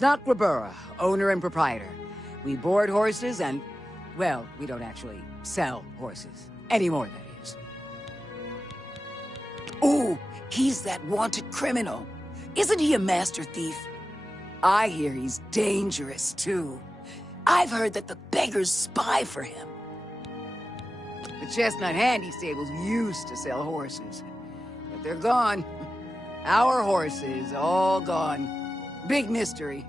Snotgrabura, owner and proprietor. We board horses and, well, we don't actually sell horses. Anymore, that is. Ooh, he's that wanted criminal. Isn't he a master thief? I hear he's dangerous, too. I've heard that the beggars spy for him. The Chestnut Handy Stables used to sell horses, but they're gone. Our horses, all gone. Big mystery.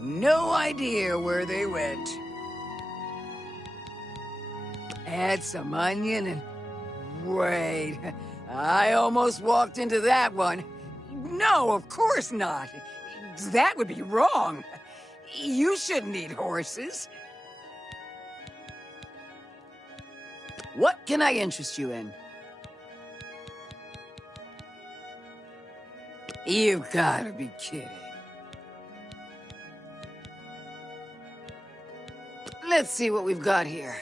No idea where they went. Add some onion and... Wait, I almost walked into that one. No, of course not. That would be wrong. You shouldn't eat horses. What can I interest you in? You've gotta be kidding. Let's see what we've got here.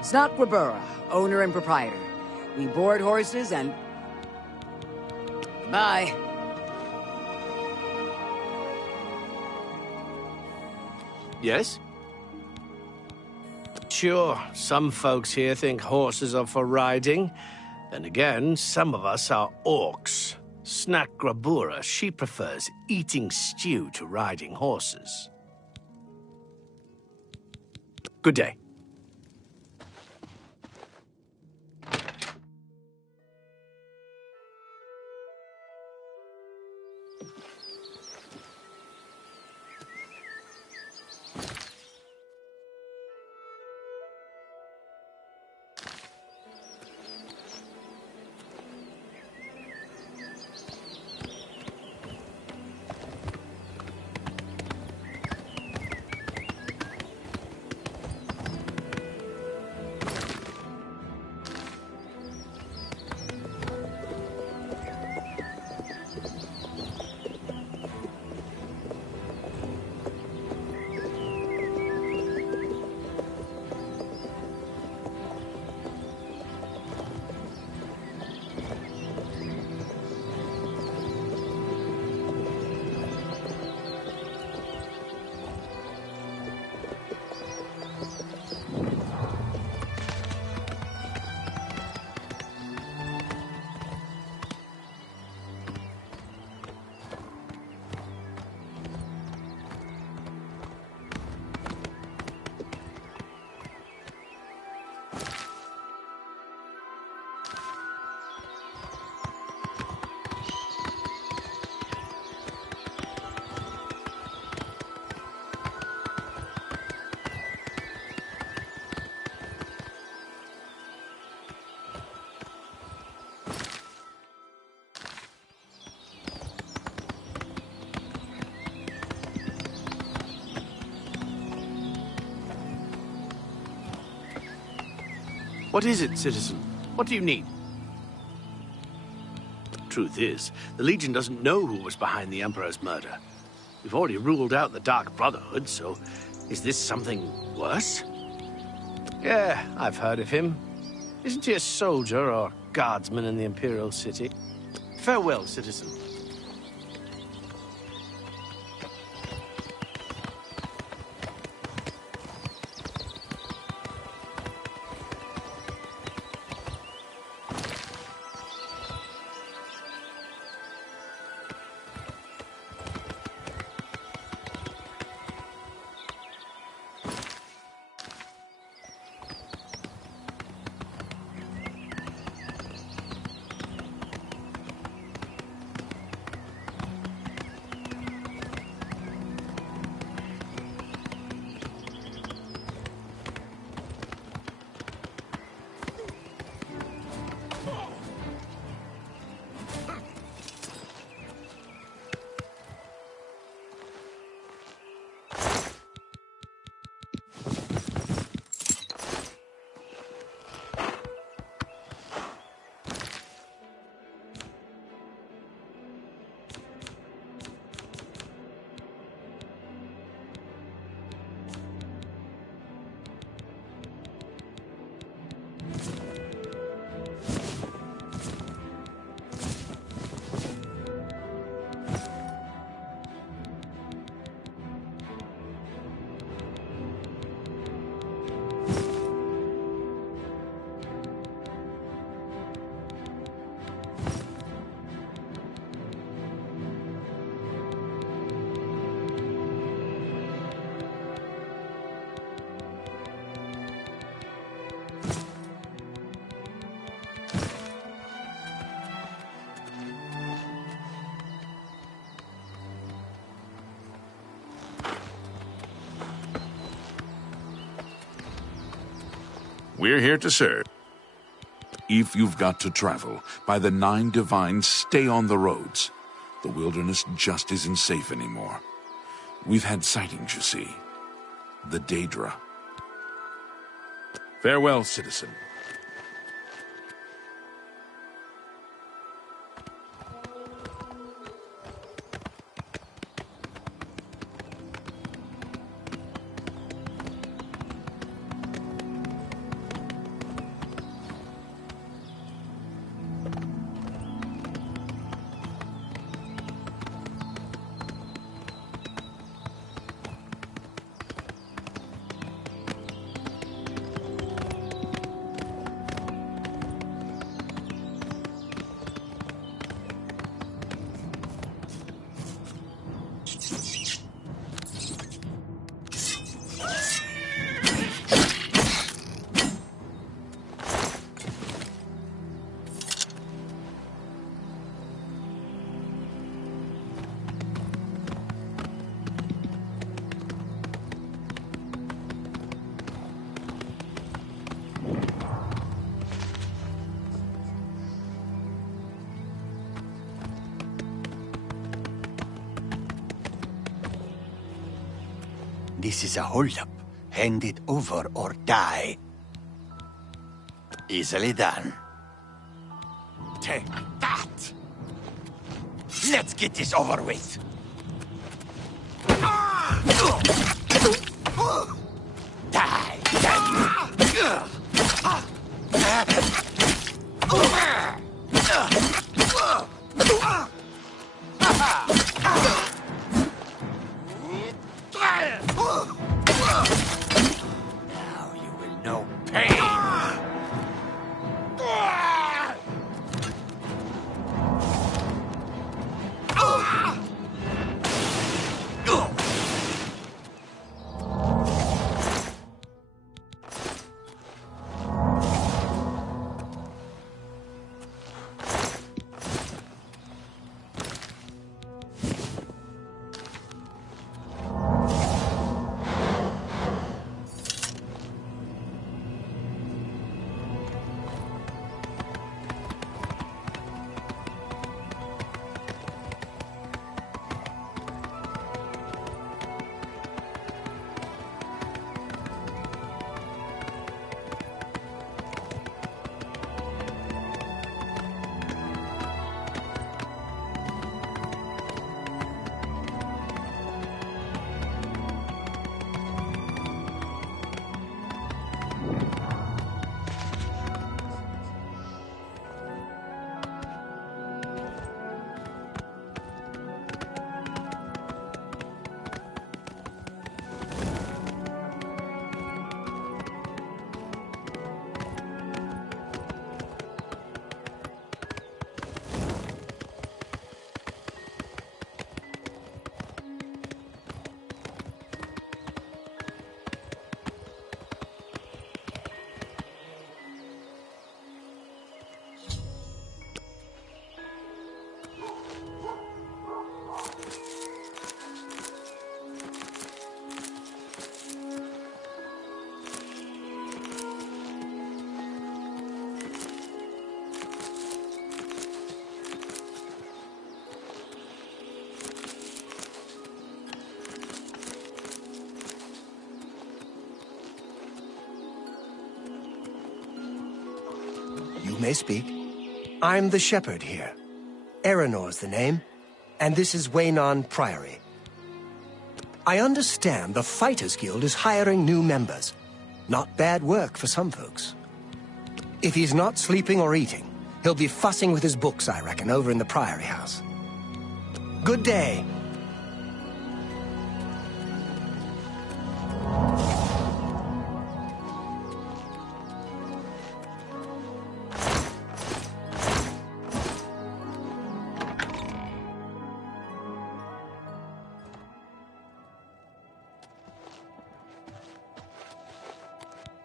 Snotgrabura, owner and proprietor. We board horses and... Bye. Yes? Sure, some folks here think horses are for riding. Then again, some of us are orcs. Snotgrabura, she prefers eating stew to riding horses. Good day. What is it, citizen? What do you need? Truth is, the Legion doesn't know who was behind the Emperor's murder. We've already ruled out the Dark Brotherhood, so is this something worse? Yeah, I've heard of him. Isn't he a soldier or guardsman in the Imperial City? Farewell, citizen. We're here to serve. If you've got to travel, by the 9 Divines, stay on the roads. The wilderness just isn't safe anymore. We've had sightings, you see. The Daedra. Farewell, citizen. This is a holdup. Hand it over or die. Easily done. Take that! Let's get this over with! Die! Now you will know pain! You may speak. I'm the shepherd here. Eranor's the name, and this is Waynon Priory. I understand the Fighters Guild is hiring new members. Not bad work for some folks. If he's not sleeping or eating, he'll be fussing with his books, I reckon, over in the Priory House. Good day.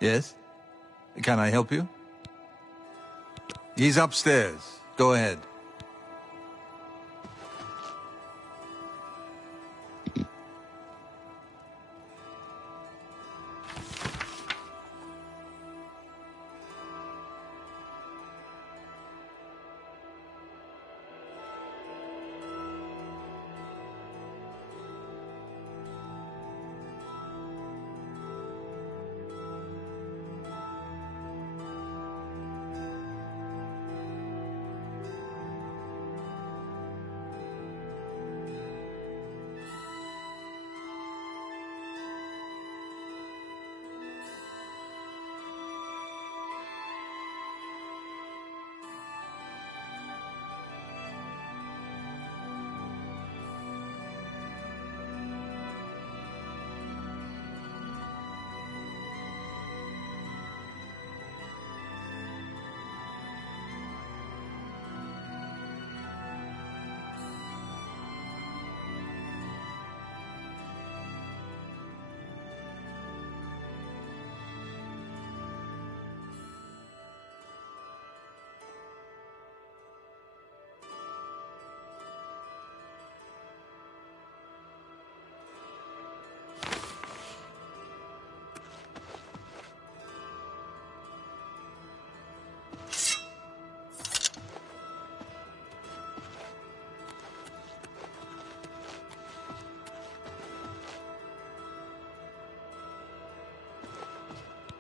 Yes? Can I help you? He's upstairs. Go ahead.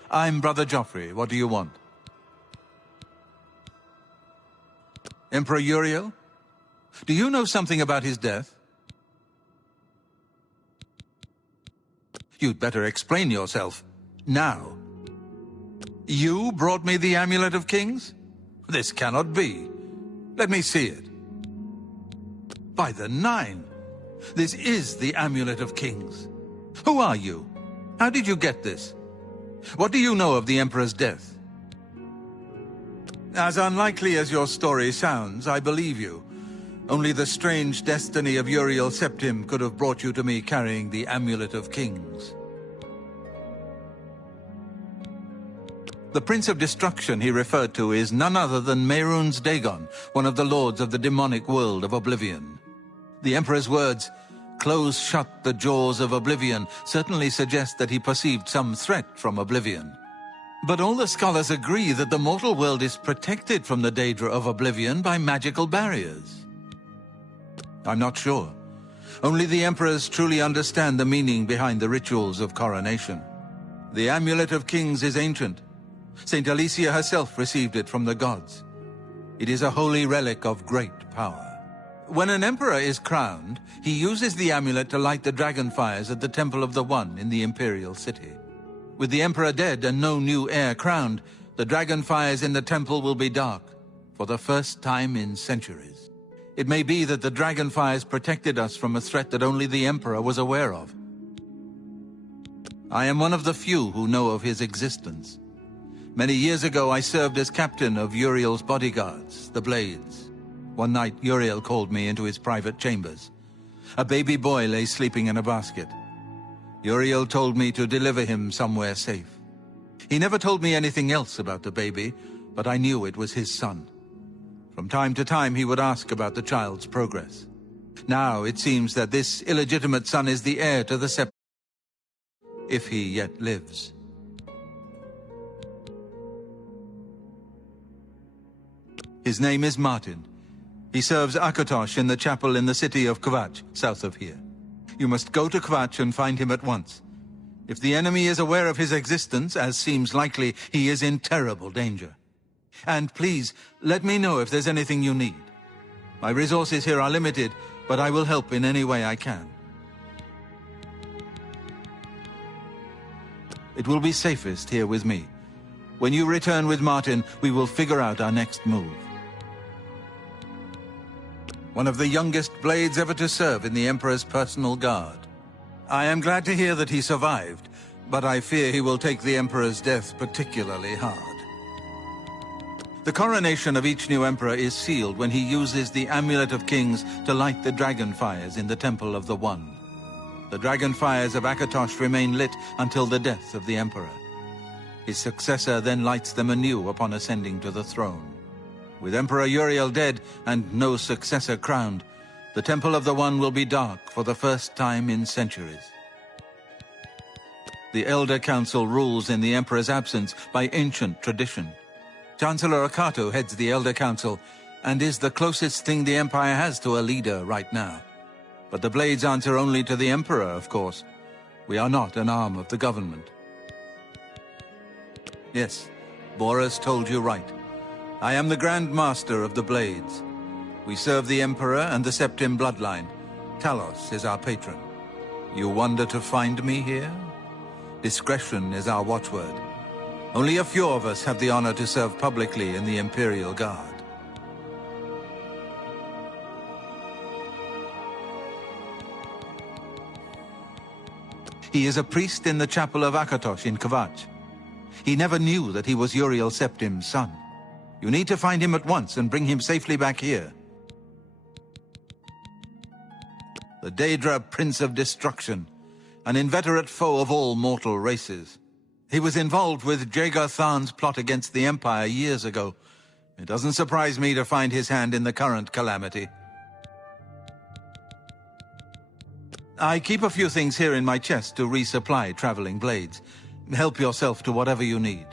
I'm Brother Joffrey. What do you want? Emperor Uriel? Do you know something about his death? You'd better explain yourself. Now. You brought me the Amulet of Kings? This cannot be. Let me see it. By the Nine! This is the Amulet of Kings. Who are you? How did you get this? What do you know of the Emperor's death? As unlikely as your story sounds, I believe you. Only the strange destiny of Uriel Septim could have brought you to me carrying the Amulet of Kings. The Prince of Destruction he referred to is none other than Mehrunes Dagon, one of the lords of the demonic world of Oblivion. The Emperor's words, "Close shut the jaws of Oblivion," certainly suggest that he perceived some threat from Oblivion. But all the scholars agree that the mortal world is protected from the Daedra of Oblivion by magical barriers. I'm not sure. Only the Emperors truly understand the meaning behind the rituals of coronation. The Amulet of Kings is ancient. Saint Alicia herself received it from the gods. It is a holy relic of great power. When an emperor is crowned, he uses the amulet to light the dragon fires at the Temple of the One in the imperial city. With the emperor dead and no new heir crowned, the dragon fires in the temple will be dark, for the first time in centuries. It may be that the dragon fires protected us from a threat that only the emperor was aware of. I am one of the few who know of his existence. Many years ago, I served as captain of Uriel's bodyguards, the Blades. One night, Uriel called me into his private chambers. A baby boy lay sleeping in a basket. Uriel told me to deliver him somewhere safe. He never told me anything else about the baby, but I knew it was his son. From time to time, he would ask about the child's progress. Now, it seems that this illegitimate son is the heir to the scepter, if he yet lives. His name is Martin. He serves Akatosh in the chapel in the city of Kvatch, south of here. You must go to Kvatch and find him at once. If the enemy is aware of his existence, as seems likely, he is in terrible danger. And please, let me know if there's anything you need. My resources here are limited, but I will help in any way I can. It will be safest here with me. When you return with Martin, we will figure out our next move. One of the youngest Blades ever to serve in the Emperor's personal guard. I am glad to hear that he survived, but I fear he will take the Emperor's death particularly hard. The coronation of each new Emperor is sealed when he uses the Amulet of Kings to light the dragon fires in the Temple of the One. The dragon fires of Akatosh remain lit until the death of the Emperor. His successor then lights them anew upon ascending to the throne. With Emperor Uriel dead and no successor crowned, the Temple of the One will be dark for the first time in centuries. The Elder Council rules in the Emperor's absence by ancient tradition. Chancellor Akato heads the Elder Council and is the closest thing the Empire has to a leader right now. But the Blades answer only to the Emperor, of course. We are not an arm of the government. Yes, Boris told you right. I am the Grand Master of the Blades. We serve the Emperor and the Septim bloodline. Talos is our patron. You wonder to find me here? Discretion is our watchword. Only a few of us have the honor to serve publicly in the Imperial Guard. He is a priest in the chapel of Akatosh in Kvatch. He never knew that he was Uriel Septim's son. You need to find him at once and bring him safely back here. The Daedra Prince of Destruction, an inveterate foe of all mortal races. He was involved with Jaeger Tharn's plot against the Empire years ago. It doesn't surprise me to find his hand in the current calamity. I keep a few things here in my chest to resupply traveling blades. Help yourself to whatever you need.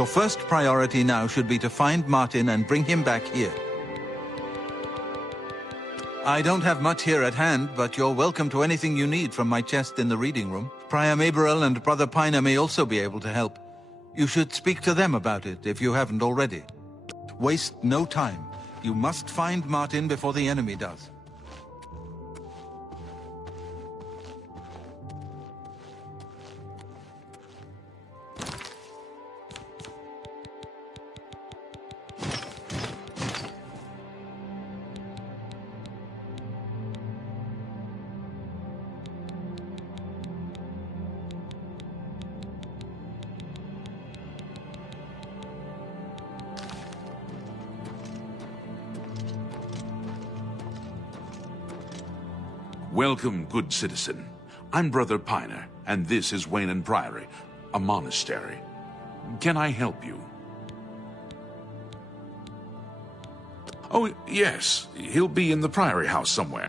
Your first priority now should be to find Martin and bring him back here. I don't have much here at hand, but you're welcome to anything you need from my chest in the reading room. Prior Maberel and Brother Piner may also be able to help. You should speak to them about it if you haven't already. Waste no time. You must find Martin before the enemy does. Welcome, good citizen. I'm Brother Piner, and this is Wayne Priory, a monastery. Can I help you? Oh, yes. He'll be in the Priory House somewhere.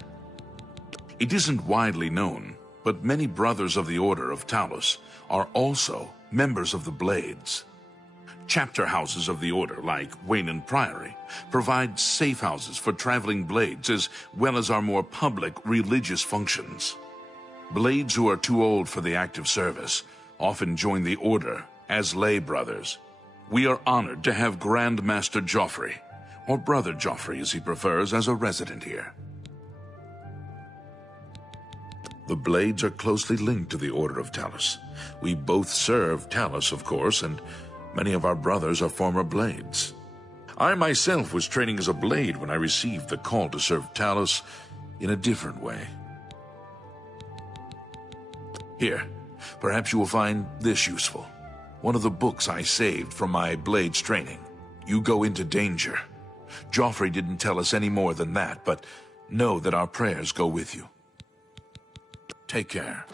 It isn't widely known, but many brothers of the Order of Talos are also members of the Blades. Chapter houses of the Order, like Wayne Priory, provide safe houses for traveling Blades as well as our more public religious functions. Blades who are too old for the active service often join the Order as lay brothers. We are honored to have Grand Master Joffrey, or Brother Joffrey as he prefers, as a resident here. The Blades are closely linked to the Order of Talos. We both serve Talos, of course, and many of our brothers are former Blades. I myself was training as a Blade when I received the call to serve Talos in a different way. Here, perhaps you will find this useful. One of the books I saved from my Blades training. You go into danger. Joffrey didn't tell us any more than that, but know that our prayers go with you. Take care.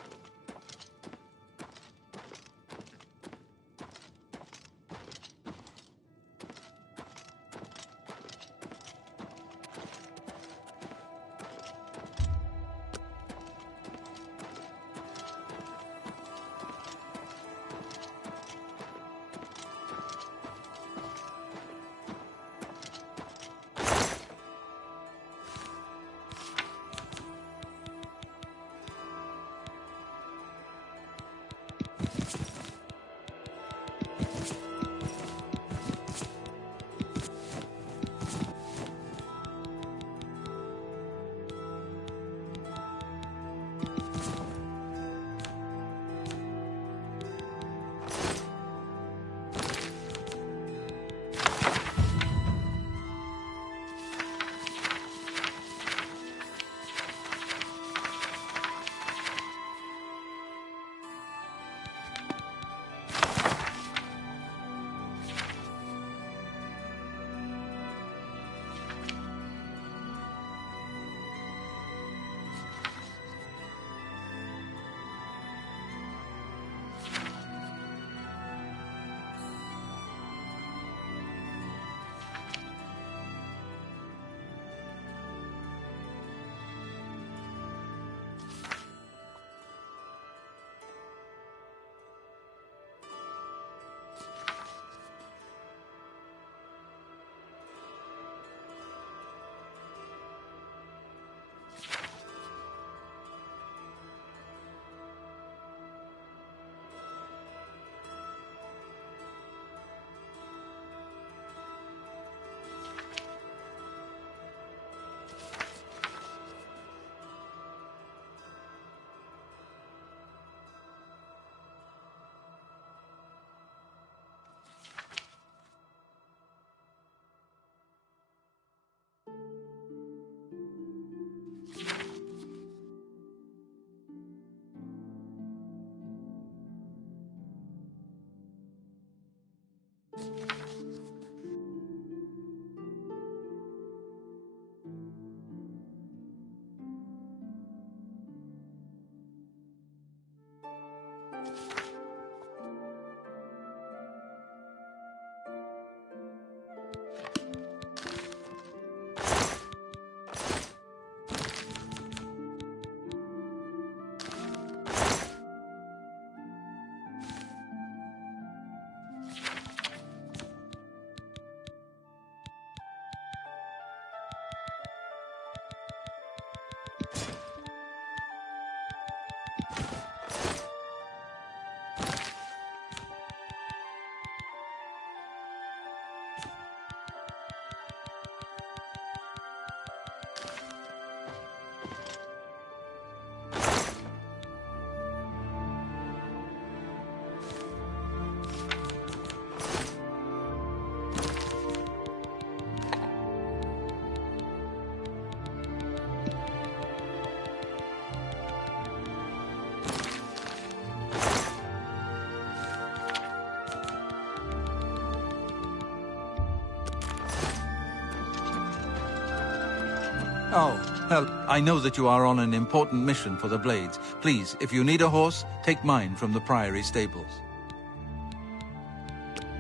Oh, hell, I know that you are on an important mission for the Blades. Please, if you need a horse, take mine from the Priory stables.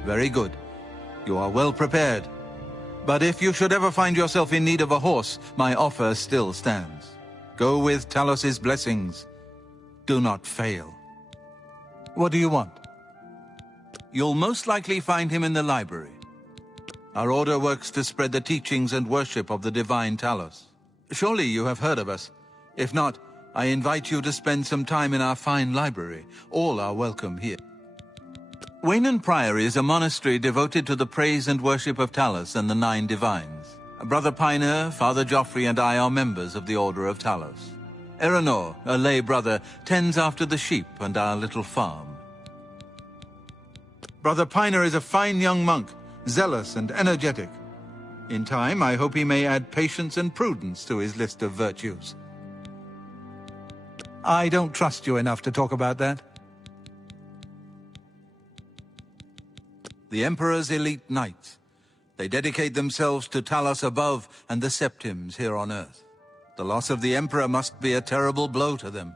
Very good. You are well prepared. But if you should ever find yourself in need of a horse, my offer still stands. Go with Talos's blessings. Do not fail. What do you want? You'll most likely find him in the library. Our order works to spread the teachings and worship of the divine Talos. Surely you have heard of us. If not, I invite you to spend some time in our fine library. All are welcome here. Waynon Priory is a monastery devoted to the praise and worship of Talos and the 9 divines. Brother Piner, Father Joffrey, and I are members of the Order of Talos. Erenor, a lay brother, tends after the sheep and our little farm. Brother Piner is a fine young monk, zealous and energetic. In time, I hope he may add patience and prudence to his list of virtues. I don't trust you enough to talk about that. The Emperor's elite knights. They dedicate themselves to Talos above and the Septims here on Earth. The loss of the Emperor must be a terrible blow to them.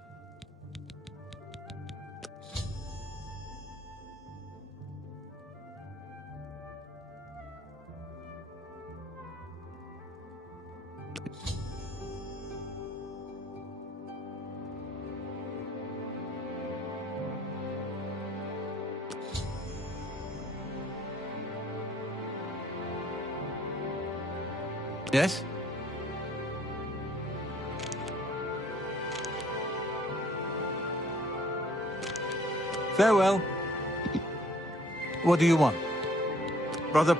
Yes? Farewell. What do you want? Brother,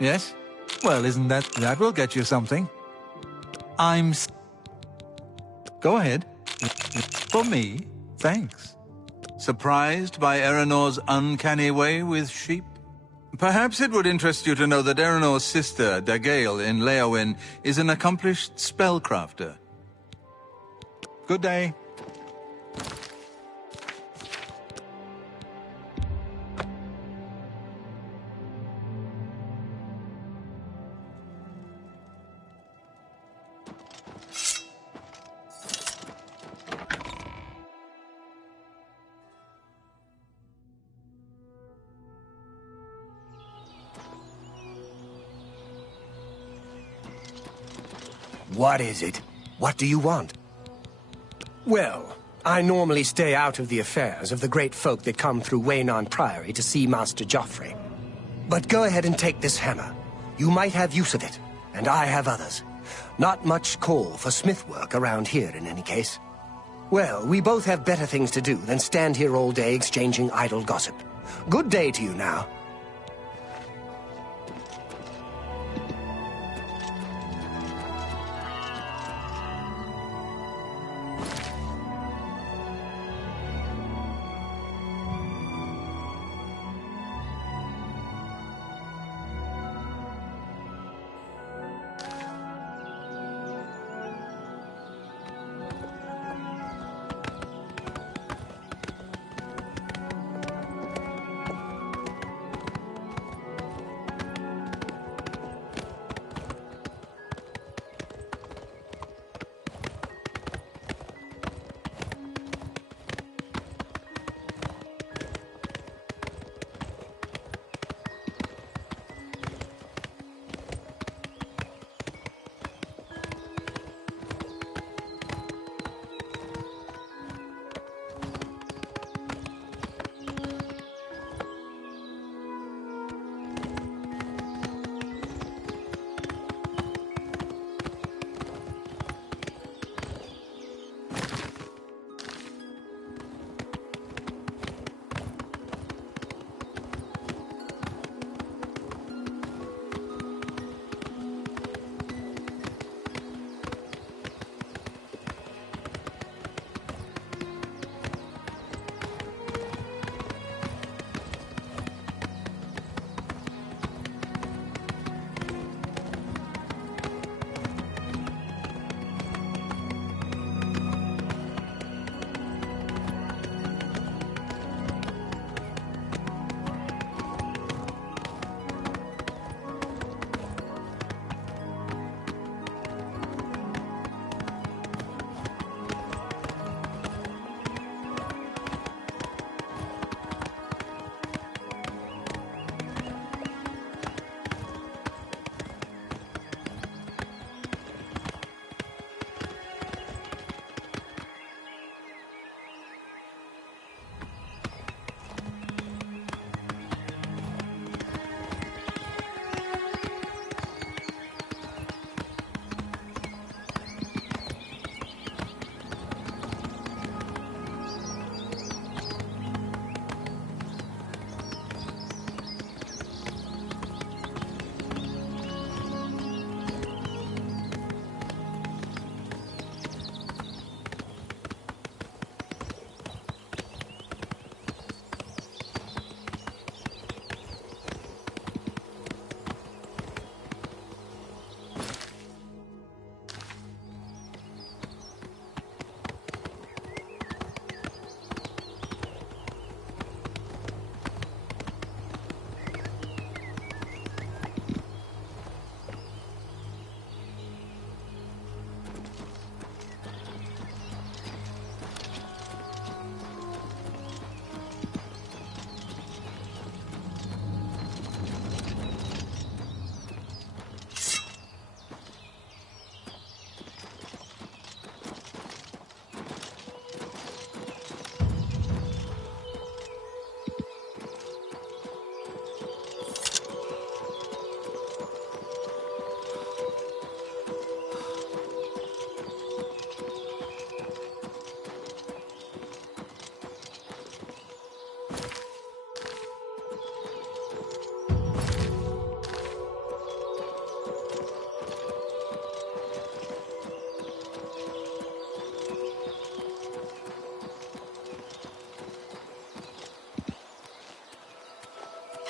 Yes? Well, isn't that will get you something. Go ahead. For me, thanks. Surprised by Erenor's uncanny way with sheep? Perhaps it would interest you to know that Erenor's sister, Dagale in Leowyn, is an accomplished spellcrafter. Good day. What is it? What do you want? Well, I normally stay out of the affairs of the great folk that come through Waynon Priory to see Master Joffrey. But go ahead and take this hammer. You might have use of it, and I have others. Not much call for smith work around here in any case. Well, we both have better things to do than stand here all day exchanging idle gossip. Good day to you now.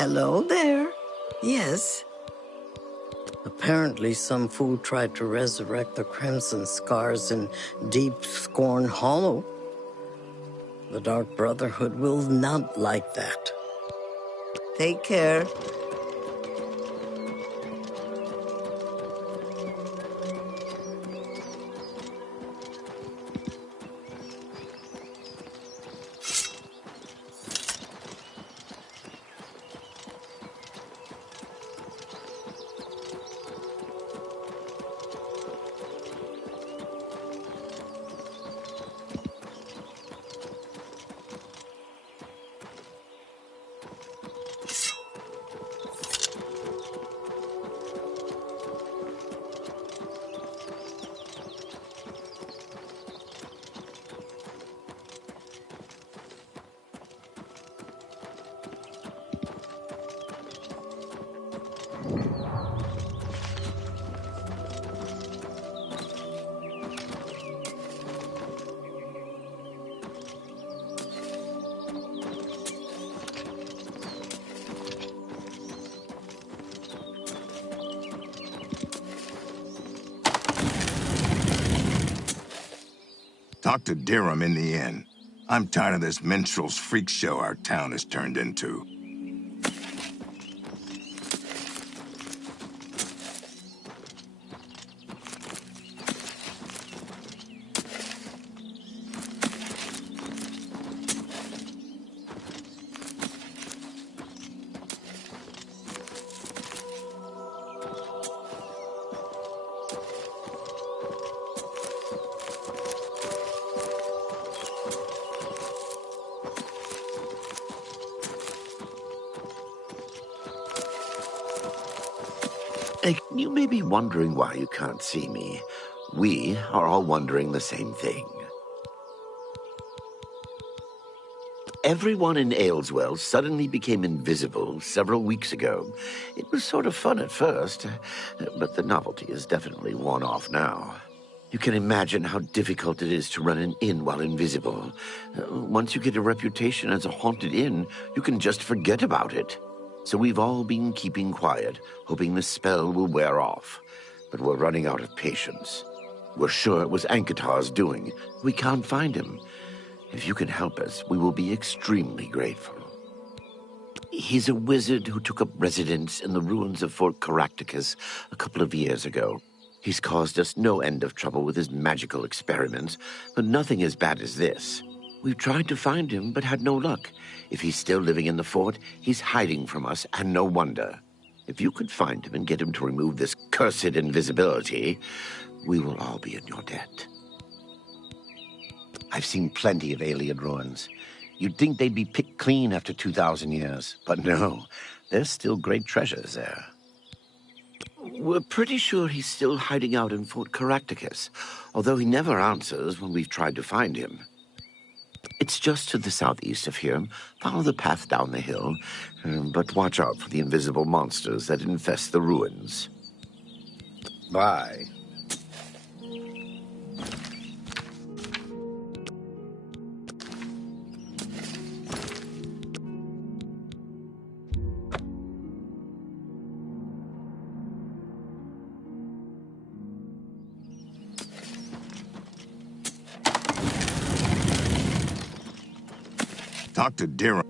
Hello there. Yes. Apparently some fool tried to resurrect the Crimson Scars in Deep Scorn Hollow. The Dark Brotherhood will not like that. Take care. Dr. Dirham in the inn. I'm tired of this minstrel's freak show our town has turned into. You may be wondering why you can't see me. We are all wondering the same thing. Everyone in Ayleswell suddenly became invisible several weeks ago. It was sort of fun at first, but the novelty is definitely worn off now. You can imagine how difficult it is to run an inn while invisible. Once you get a reputation as a haunted inn, you can just forget about it. So we've all been keeping quiet, hoping the spell will wear off. But we're running out of patience. We're sure it was Ankatar's doing. We can't find him. If you can help us, we will be extremely grateful. He's a wizard who took up residence in the ruins of Fort Caractacus a couple of years ago. He's caused us no end of trouble with his magical experiments, but nothing as bad as this. We've tried to find him, but had no luck. If he's still living in the fort, he's hiding from us, and no wonder. If you could find him and get him to remove this cursed invisibility, we will all be in your debt. I've seen plenty of alien ruins. You'd think they'd be picked clean after 2,000 years, but no, there's still great treasures there. We're pretty sure he's still hiding out in Fort Caractacus, although he never answers when we've tried to find him. It's just to the southeast of here. Follow the path down the hill, but watch out for the invisible monsters that infest the ruins. Bye. Dr. Dirham.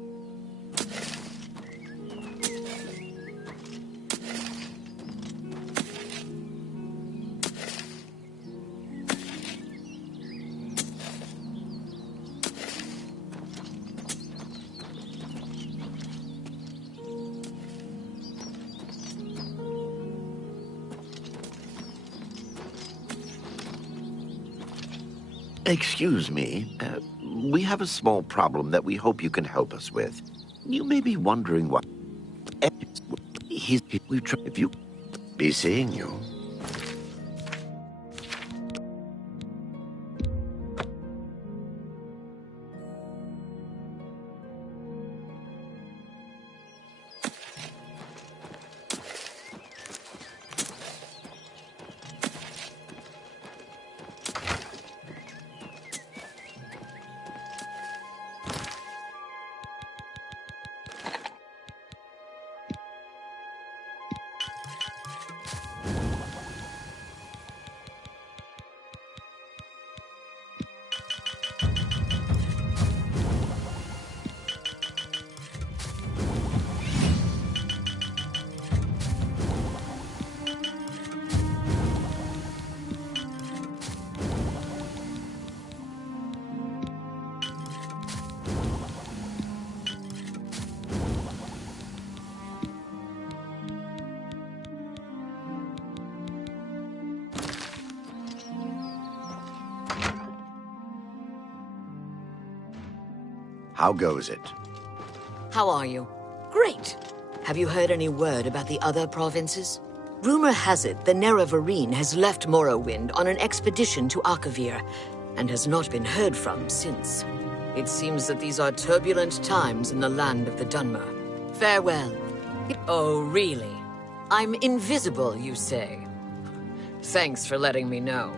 Excuse me. We have a small problem that we hope you can help us with. You may be wondering what... We've tried... If you... Be seeing you. How goes it? How are you? Great. Have you heard any word about the other provinces? Rumor has it the Nerevarine has left Morrowind on an expedition to Akavir, and has not been heard from since. It seems that these are turbulent times in the land of the Dunmer. Farewell. Oh, really? I'm invisible, you say? Thanks for letting me know.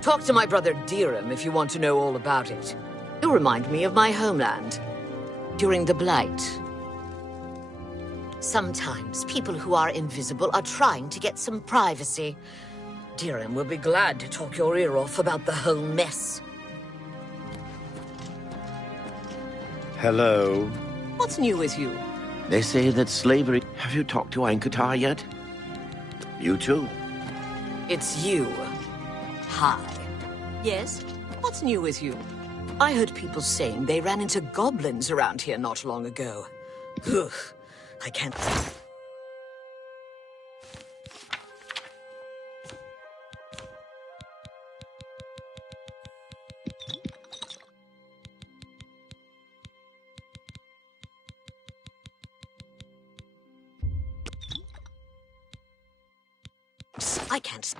Talk to my brother Dirham if you want to know all about it. You remind me of my homeland. During the Blight. Sometimes people who are invisible are trying to get some privacy. Dirham will be glad to talk your ear off about the whole mess. Hello. What's new with you? They say that slavery... Have you talked to Ankatar yet? You too. It's you. Hi. Yes? What's new with you? I heard people saying they ran into goblins around here not long ago. Ugh. I can't... I can't...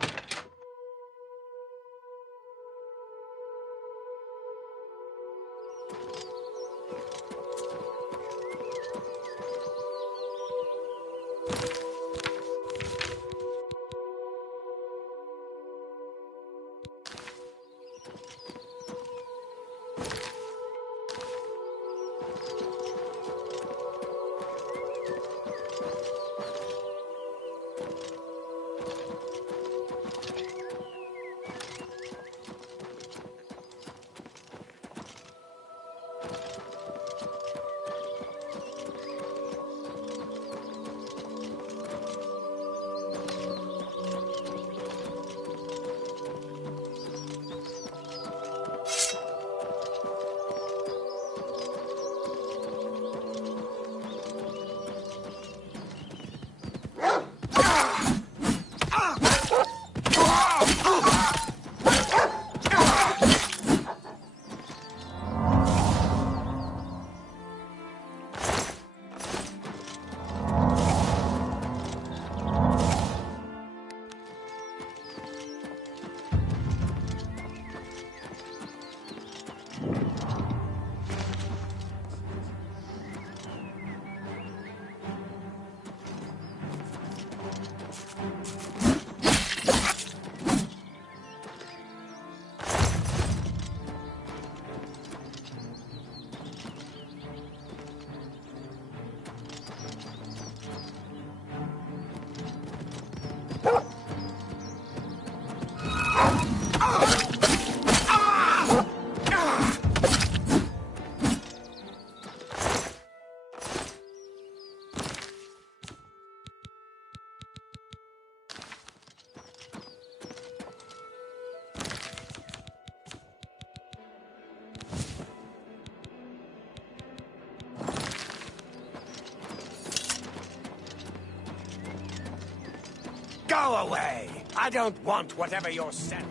Go away! I don't want whatever you're selling.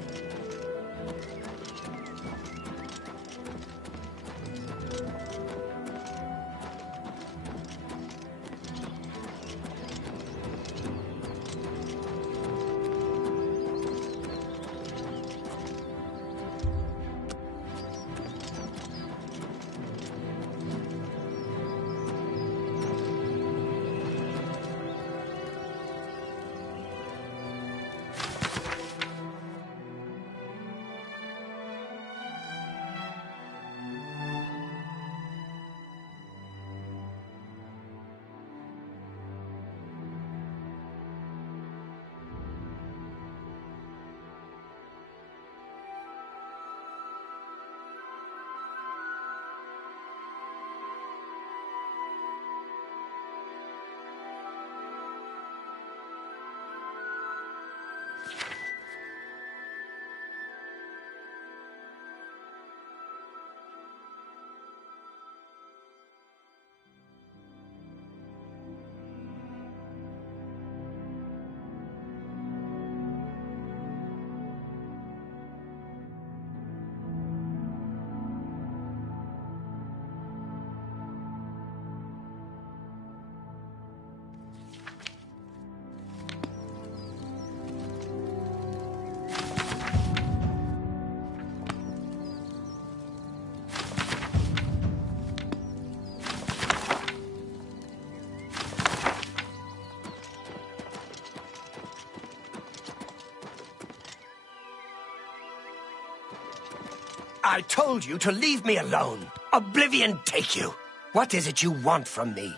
I told you to leave me alone. Oblivion take you. What is it you want from me?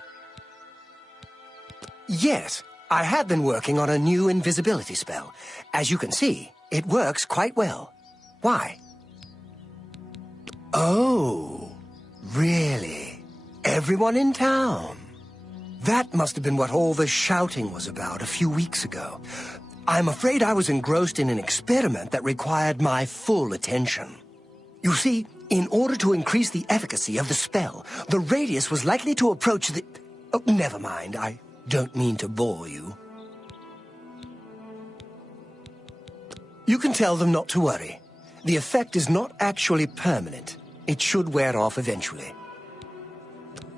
Yes, I have been working on a new invisibility spell. As you can see, it works quite well. Why? Oh, really? Everyone in town? That must have been what all the shouting was about a few weeks ago. I'm afraid I was engrossed in an experiment that required my full attention. You see, in order to increase the efficacy of the spell, the radius was likely to approach the... Oh, never mind, I don't mean to bore you. You can tell them not to worry. The effect is not actually permanent. It should wear off eventually.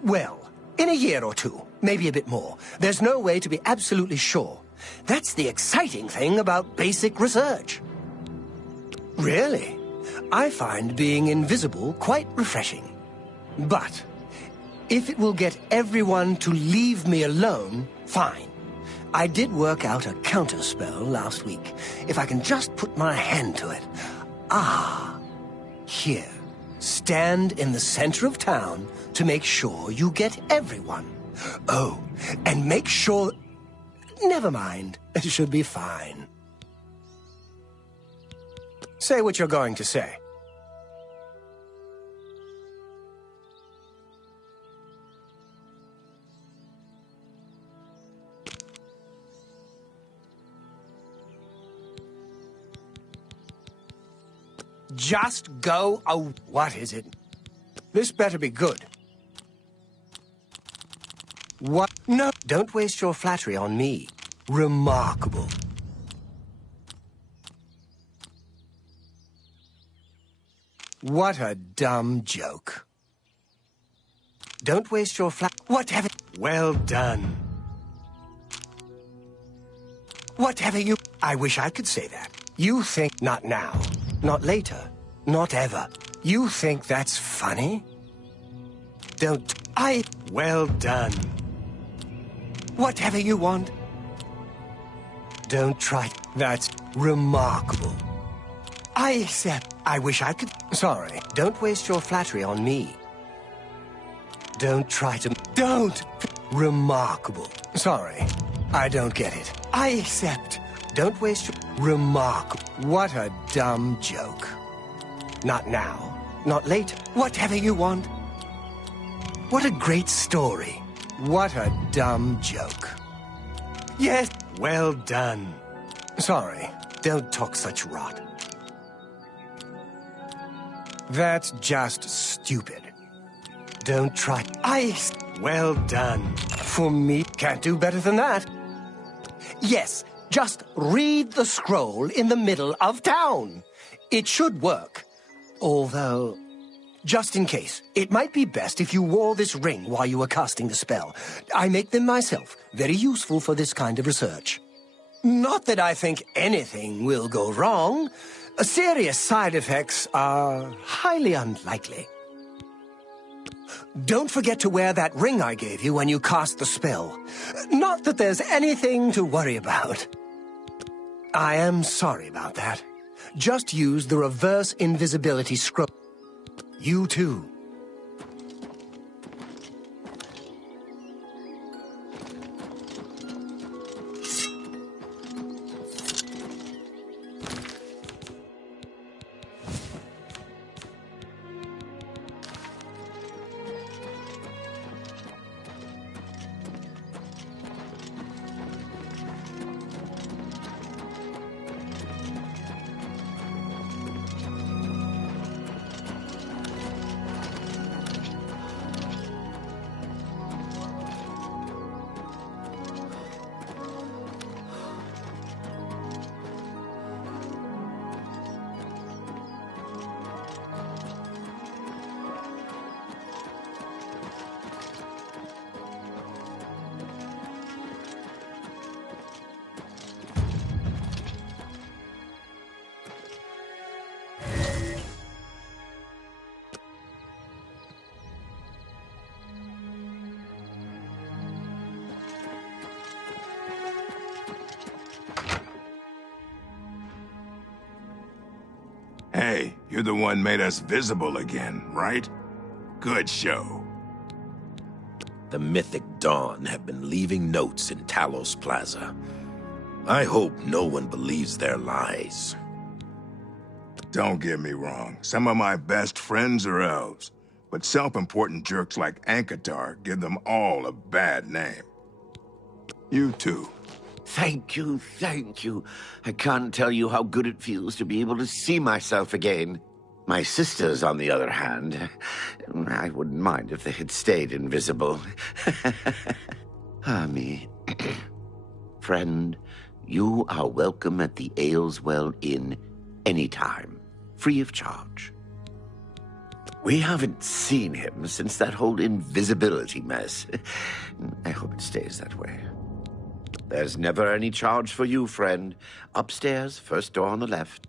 Well, in a year or two, maybe a bit more. There's no way to be absolutely sure. That's the exciting thing about basic research. Really? I find being invisible quite refreshing. But if it will get everyone to leave me alone, fine. I did work out a counterspell last week. If I can just put my hand to it. Ah, here. Stand in the center of town to make sure you get everyone. Oh, and make sure... Never mind. It should be fine. Say what you're going to say. Just go... Oh, what is it? This better be good. What? No, don't waste your flattery on me. Remarkable. What a dumb joke. Don't waste your What have it? Well done. Whatever you... I wish I could say that. You think... Not now. Not later. Not ever. You think that's funny? Don't... Well done. Whatever you want. Don't try... That's remarkable. I accept... I wish I could... Sorry. Don't waste your flattery on me. Don't try to... Don't! Remarkable. Sorry. I don't get it. I accept. Don't waste your... Remarkable. What a dumb joke. Not now. Not later. Whatever you want. What a great story. What a dumb joke. Yes. Well done. Sorry. Don't talk such rot. That's just stupid. Don't try. Well done. For me, can't do better than that. Yes, just read the scroll in the middle of town. It should work. Although, just in case, it might be best if you wore this ring while you were casting the spell. I make them myself. Very useful for this kind of research. Not that I think anything will go wrong. Serious side effects are highly unlikely. Don't forget to wear that ring I gave you when you cast the spell. Not that there's anything to worry about. I am sorry about that. Just use the reverse invisibility scroll. You too. You're the one made us visible again, right? Good show. The mythic Dawn have been leaving notes in Talos Plaza. I hope no one believes their lies. Don't get me wrong. Some of my best friends are elves. But self-important jerks like Ankatar give them all a bad name. You too. Thank you, thank you. I can't tell you how good it feels to be able to see myself again. My sisters, on the other hand, I wouldn't mind if they had stayed invisible. Ah, me. Friend, you are welcome at the Ayleswell Inn anytime, free of charge. We haven't seen him since that whole invisibility mess. I hope it stays that way. There's never any charge for you, friend. Upstairs, first door on the left.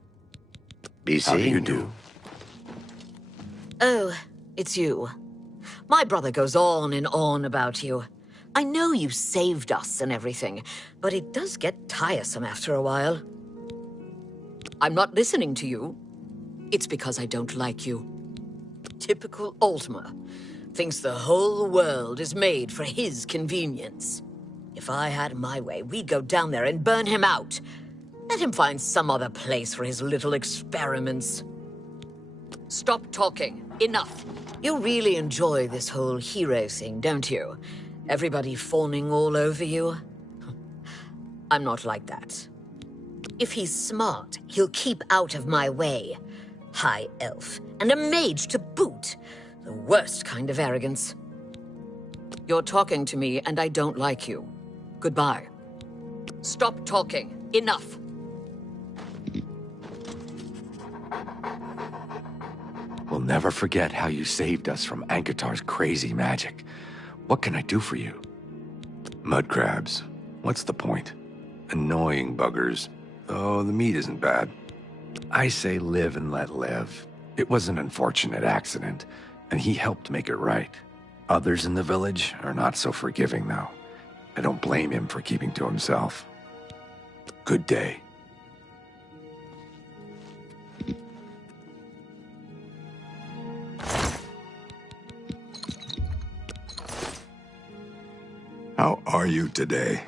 Be seeing you. Oh, it's you. My brother goes on and on about you. I know you saved us and everything, but it does get tiresome after a while. I'm not listening to you. It's because I don't like you. Typical Ultima. Thinks the whole world is made for his convenience. If I had my way, we'd go down there and burn him out. Let him find some other place for his little experiments. Stop talking. Enough. You really enjoy this whole hero thing, don't you? Everybody fawning all over you? I'm not like that. If he's smart, he'll keep out of my way. High elf, and a mage to boot. The worst kind of arrogance. You're talking to me, and I don't like you. Goodbye. Stop talking. Enough. We'll never forget how you saved us from Ankatar's crazy magic. What can I do for you? Mud crabs. What's the point? Annoying buggers. Oh, the meat isn't bad. I say live and let live. It was an unfortunate accident, and he helped make it right. Others in the village are not so forgiving, though. I don't blame him for keeping to himself. Good day. How are you today?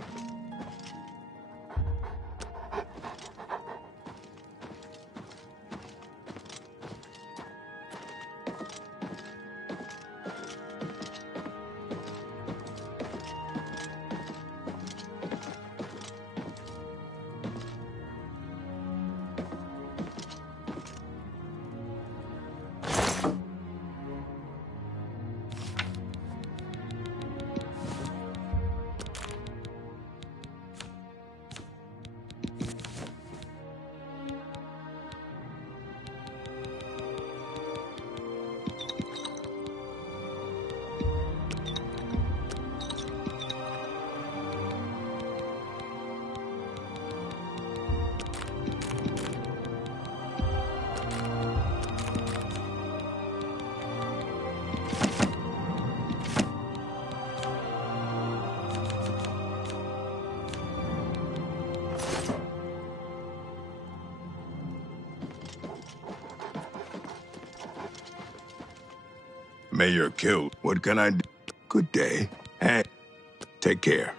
Mayor killed. What can I do? Good day. Hey, take care.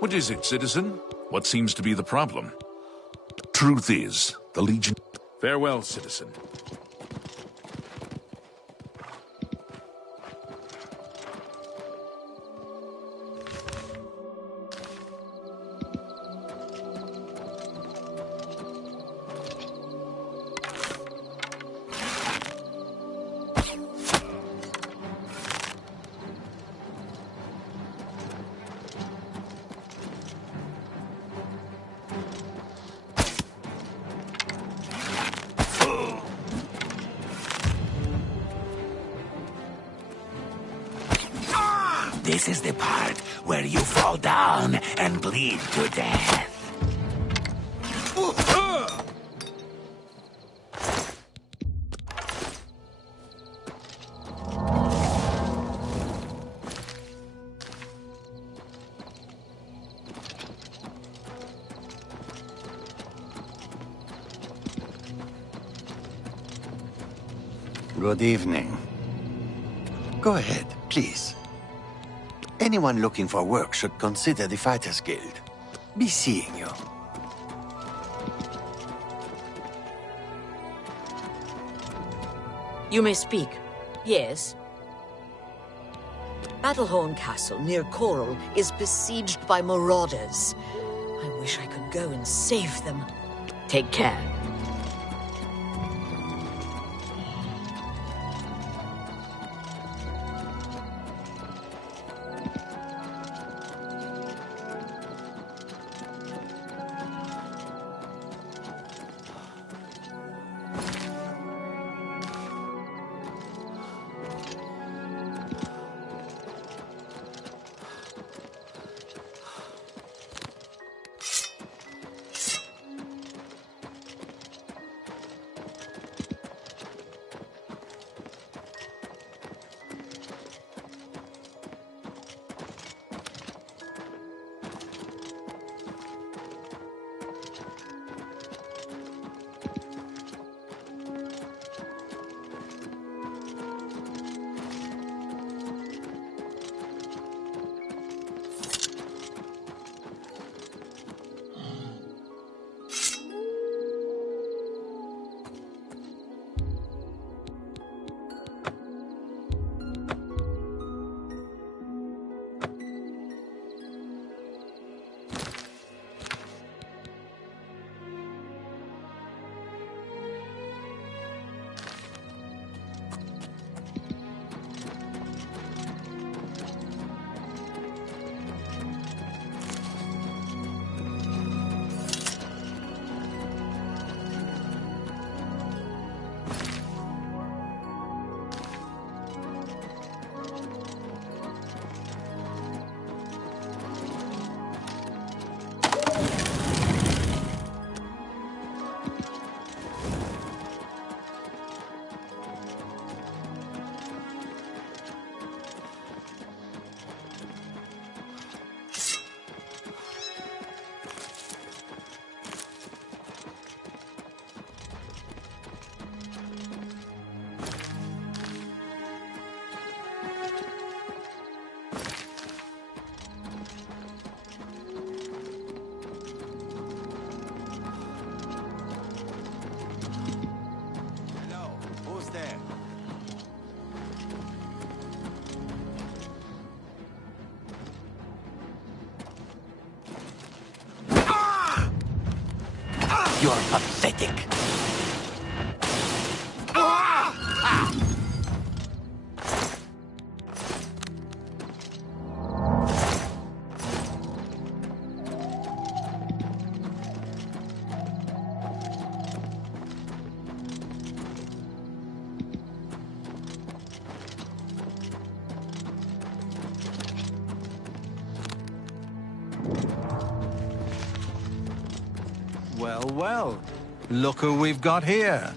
What is it, citizen? What seems to be the problem? Truth is, the Legion... Farewell, citizen. This is the part where you fall down and bleed to death. Good evening. Go ahead, please. Anyone looking for work should consider the Fighters Guild. Be seeing you. You may speak. Yes? Battlehorn Castle, near Coral, is besieged by marauders. I wish I could go and save them. Take care. You're pathetic. Well, well. Look who we've got here.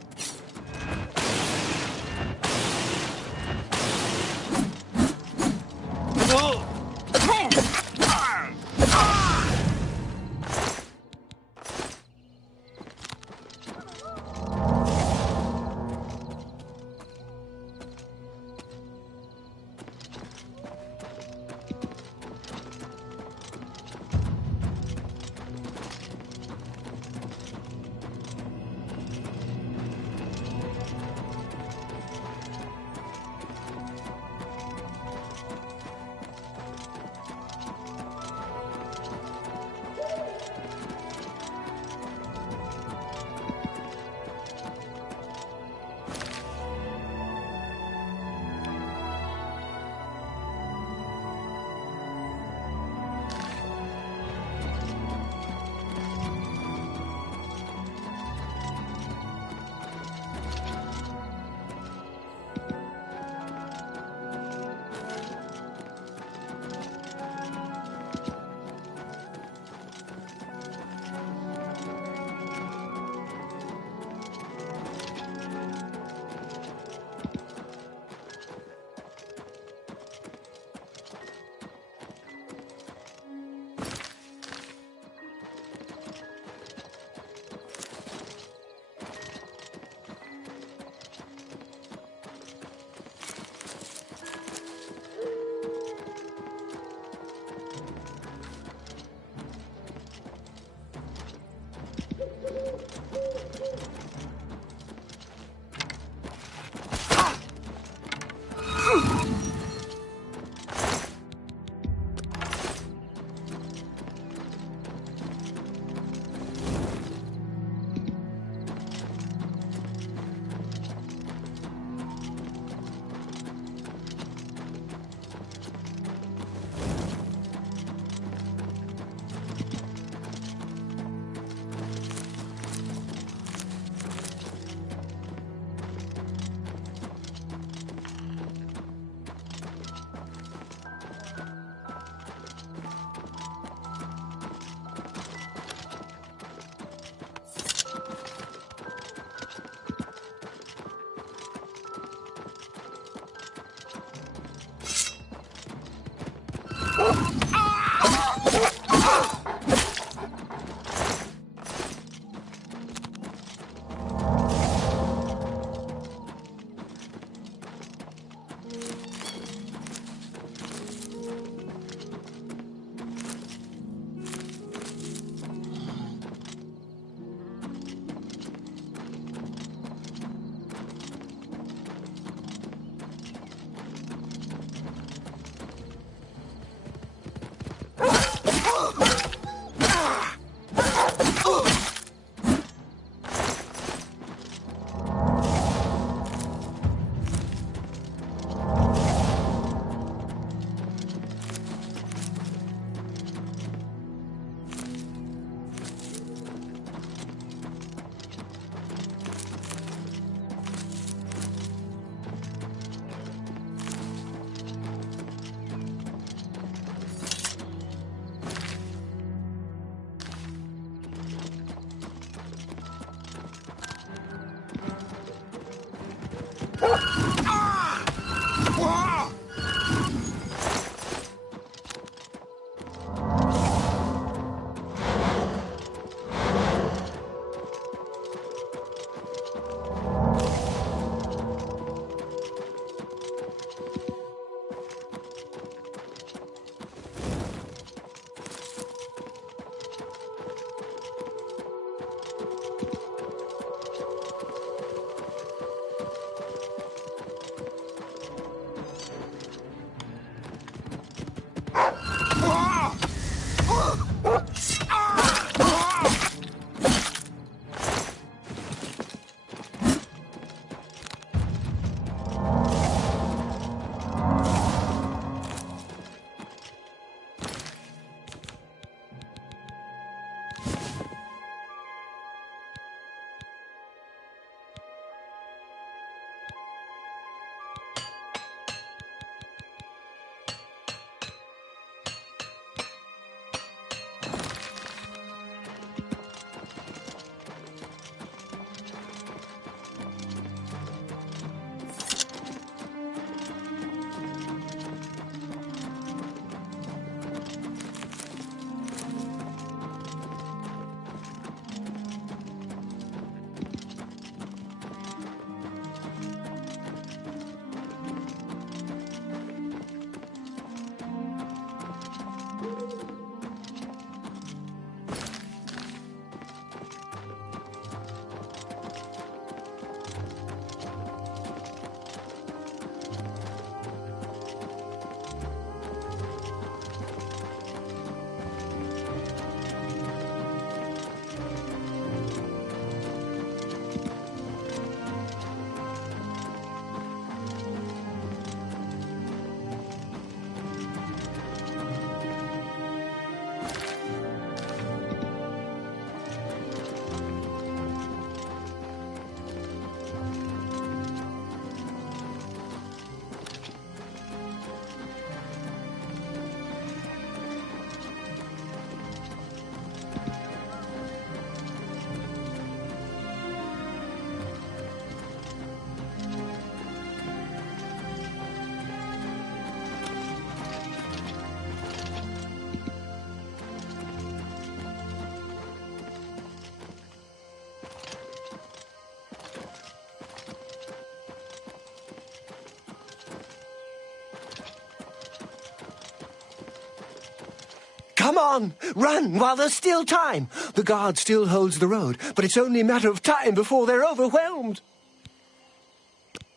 Come on, run while there's still time. The guard still holds the road, but it's only a matter of time before they're overwhelmed.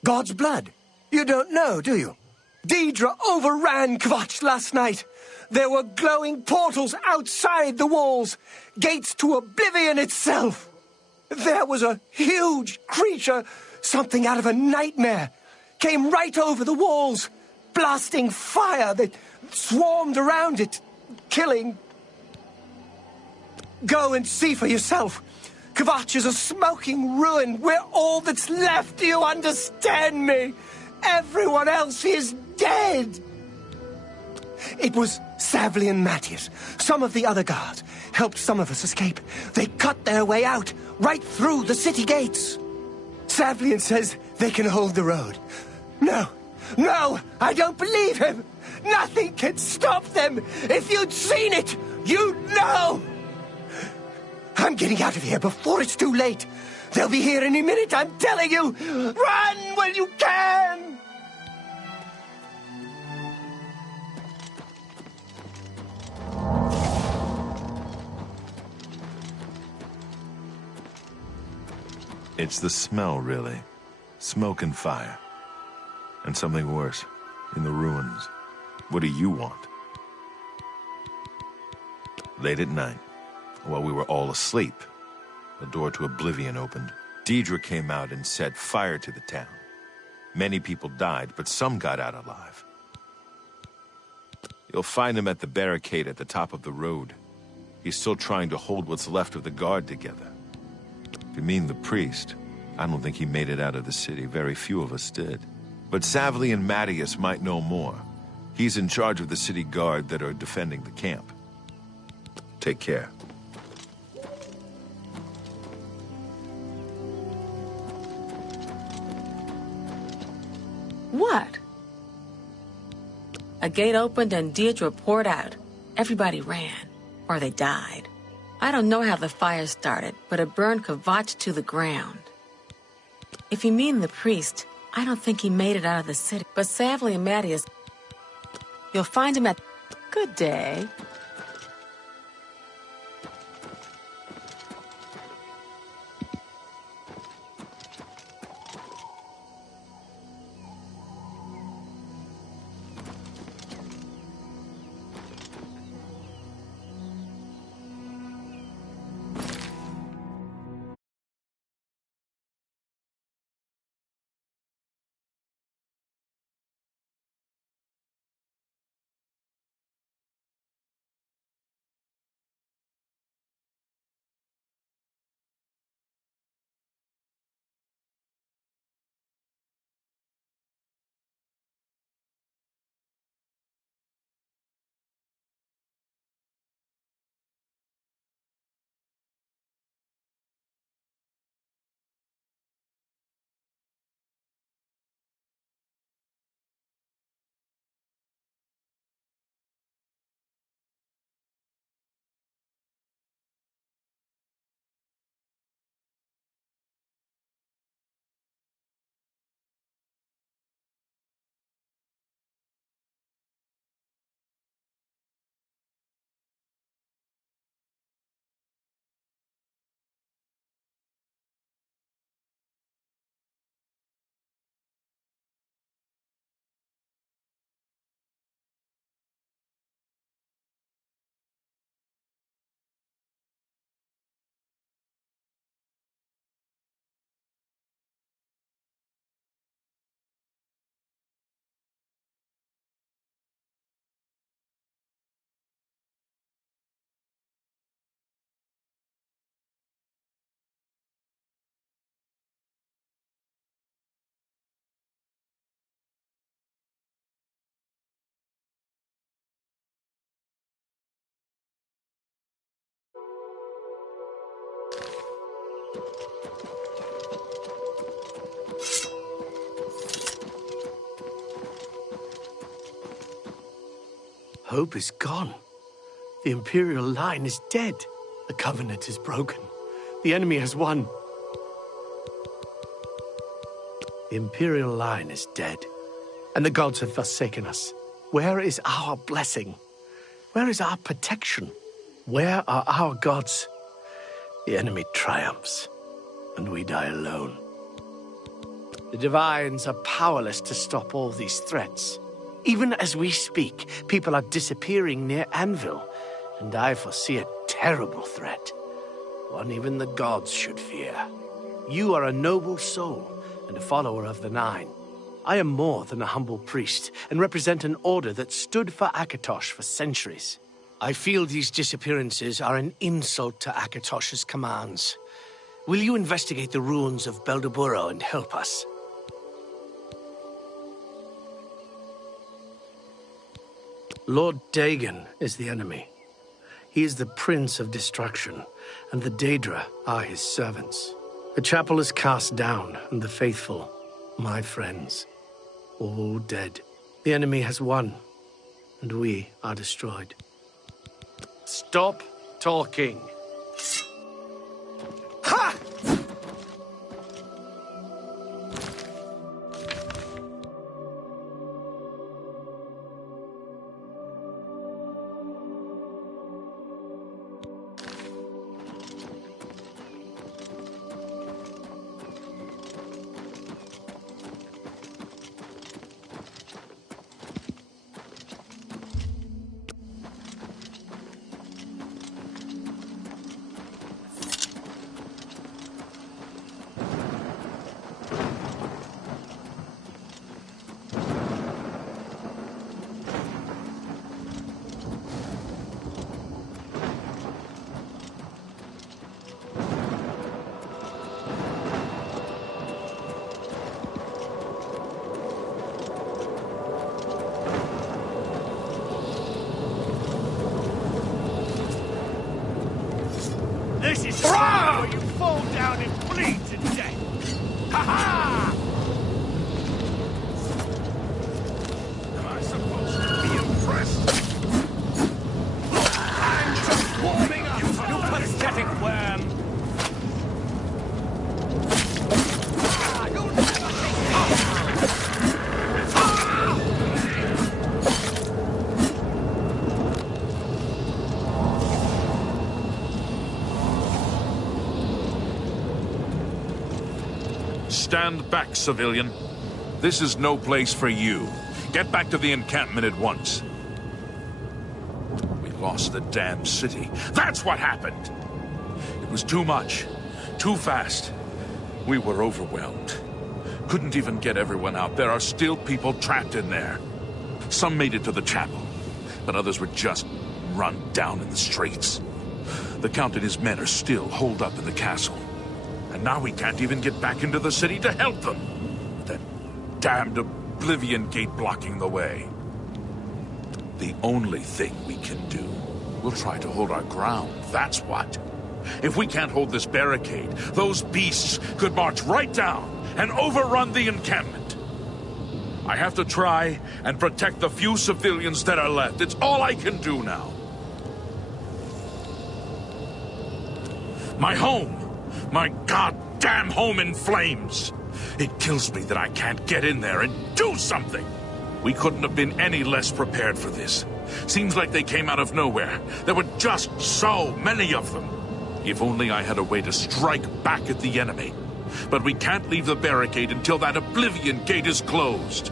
God's blood. You don't know, do you? Deidre overran Kvatch last night. There were glowing portals outside the walls, gates to Oblivion itself. There was a huge creature, something out of a nightmare, came right over the walls, blasting fire that swarmed around it, killing. Go and see for yourself. Kvatch is a smoking ruin. We're all that's left. Do you understand me? Everyone else is dead. It was Savli and Matthias. Some of the other guards helped some of us escape. They cut their way out, right through the city gates. Savlian says they can hold the road. No, I don't believe him. Nothing can stop them. If you'd seen it, you'd know. I'm getting out of here before it's too late. They'll be here any minute, I'm telling you. Run when you can. It's the smell, really. Smoke and fire. And something worse. In the ruins. What do you want? Late at night, while we were all asleep, the door to Oblivion opened. Deidre came out and set fire to the town. Many people died, but some got out alive. You'll find him at the barricade at the top of the road. He's still trying to hold what's left of the guard together. If you mean the priest, I don't think he made it out of the city. Very few of us did. But Savli and Matthias might know more. He's in charge of the city guard that are defending the camp. Take care. What? A gate opened and Deirdre poured out. Everybody ran, or they died. I don't know how the fire started, but it burned Kvatch to the ground. If you mean the priest, I don't think he made it out of the city. But Savli and Matthias, you'll find him at... Good day. Hope is gone. The Imperial line is dead. The Covenant is broken. The enemy has won. The Imperial line is dead, and the gods have forsaken us. Where is our blessing? Where is our protection? Where are our gods? The enemy triumphs, and we die alone. The Divines are powerless to stop all these threats. Even as we speak, people are disappearing near Anvil, and I foresee a terrible threat. One even the gods should fear. You are a noble soul and a follower of the Nine. I am more than a humble priest and represent an order that stood for Akatosh for centuries. I feel these disappearances are an insult to Akatosh's commands. Will you investigate the ruins of Beldeburo and help us? Lord Dagon is the enemy. He is the Prince of Destruction, and the Daedra are his servants. The chapel is cast down, and the faithful, my friends, all dead. The enemy has won, and we are destroyed. Stop talking. Ha! This is where you fall down and bleed to death. Ha-ha! Am I supposed to be impressed? I'm just warming up, you pathetic worm. You'll never Stand back, civilian. This is no place for you. Get back to the encampment at once. We lost the damn city. That's what happened! It was too much. Too fast. We were overwhelmed. Couldn't even get everyone out. There are still people trapped in there. Some made it to the chapel, but others were just run down in the streets. The Count and his men are still holed up in the castle. And now we can't even get back into the city to help them. That damned Oblivion gate blocking the way. The only thing we can do, we'll try to hold our ground, that's what. If we can't hold this barricade, those beasts could march right down and overrun the encampment. I have to try and protect the few civilians that are left. It's all I can do now. My home! My goddamn home in flames! It kills me that I can't get in there and do something! We couldn't have been any less prepared for this. Seems like they came out of nowhere. There were just so many of them. If only I had a way to strike back at the enemy. But we can't leave the barricade until that Oblivion gate is closed.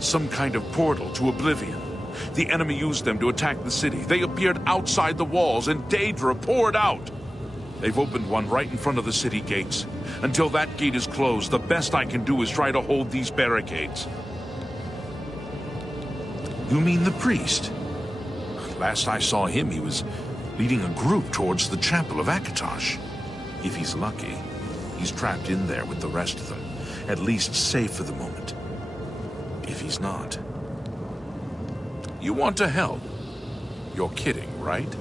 Some kind of portal to Oblivion. The enemy used them to attack the city. They appeared outside the walls and Daedra poured out. They've opened one right in front of the city gates. Until that gate is closed, the best I can do is try to hold these barricades. You mean the priest? Last I saw him, he was leading a group towards the chapel of Akatosh. If he's lucky, he's trapped in there with the rest of them, at least safe for the moment. If he's not... You want to help? You're kidding, right?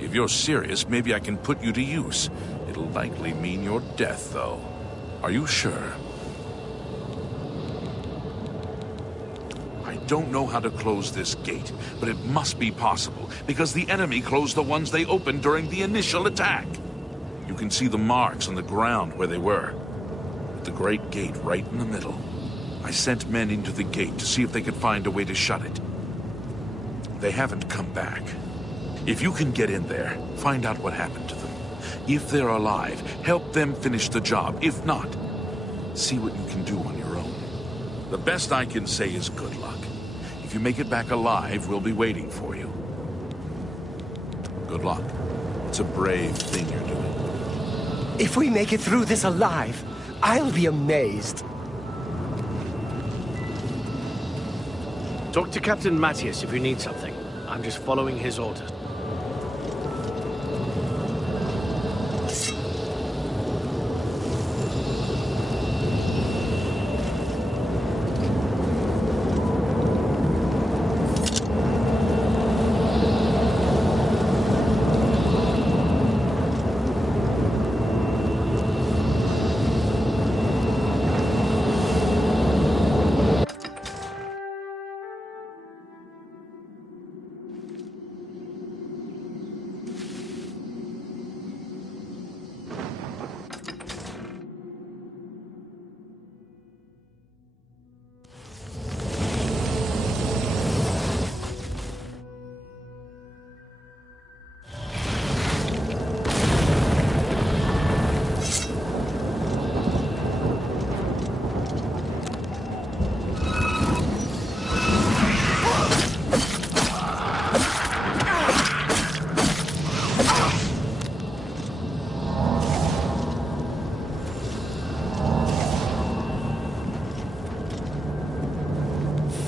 If you're serious, maybe I can put you to use. It'll likely mean your death, though. Are you sure? I don't know how to close this gate, but it must be possible, because the enemy closed the ones they opened during the initial attack. You can see the marks on the ground where they were, with the great gate right in the middle. I sent men into the gate to see if they could find a way to shut it. They haven't come back. If you can get in there, find out what happened to them. If they're alive, help them finish the job. If not, see what you can do on your own. The best I can say is good luck. If you make it back alive, we'll be waiting for you. Good luck. It's a brave thing you're doing. If we make it through this alive, I'll be amazed. Talk to Captain Matthias if you need something. I'm just following his orders.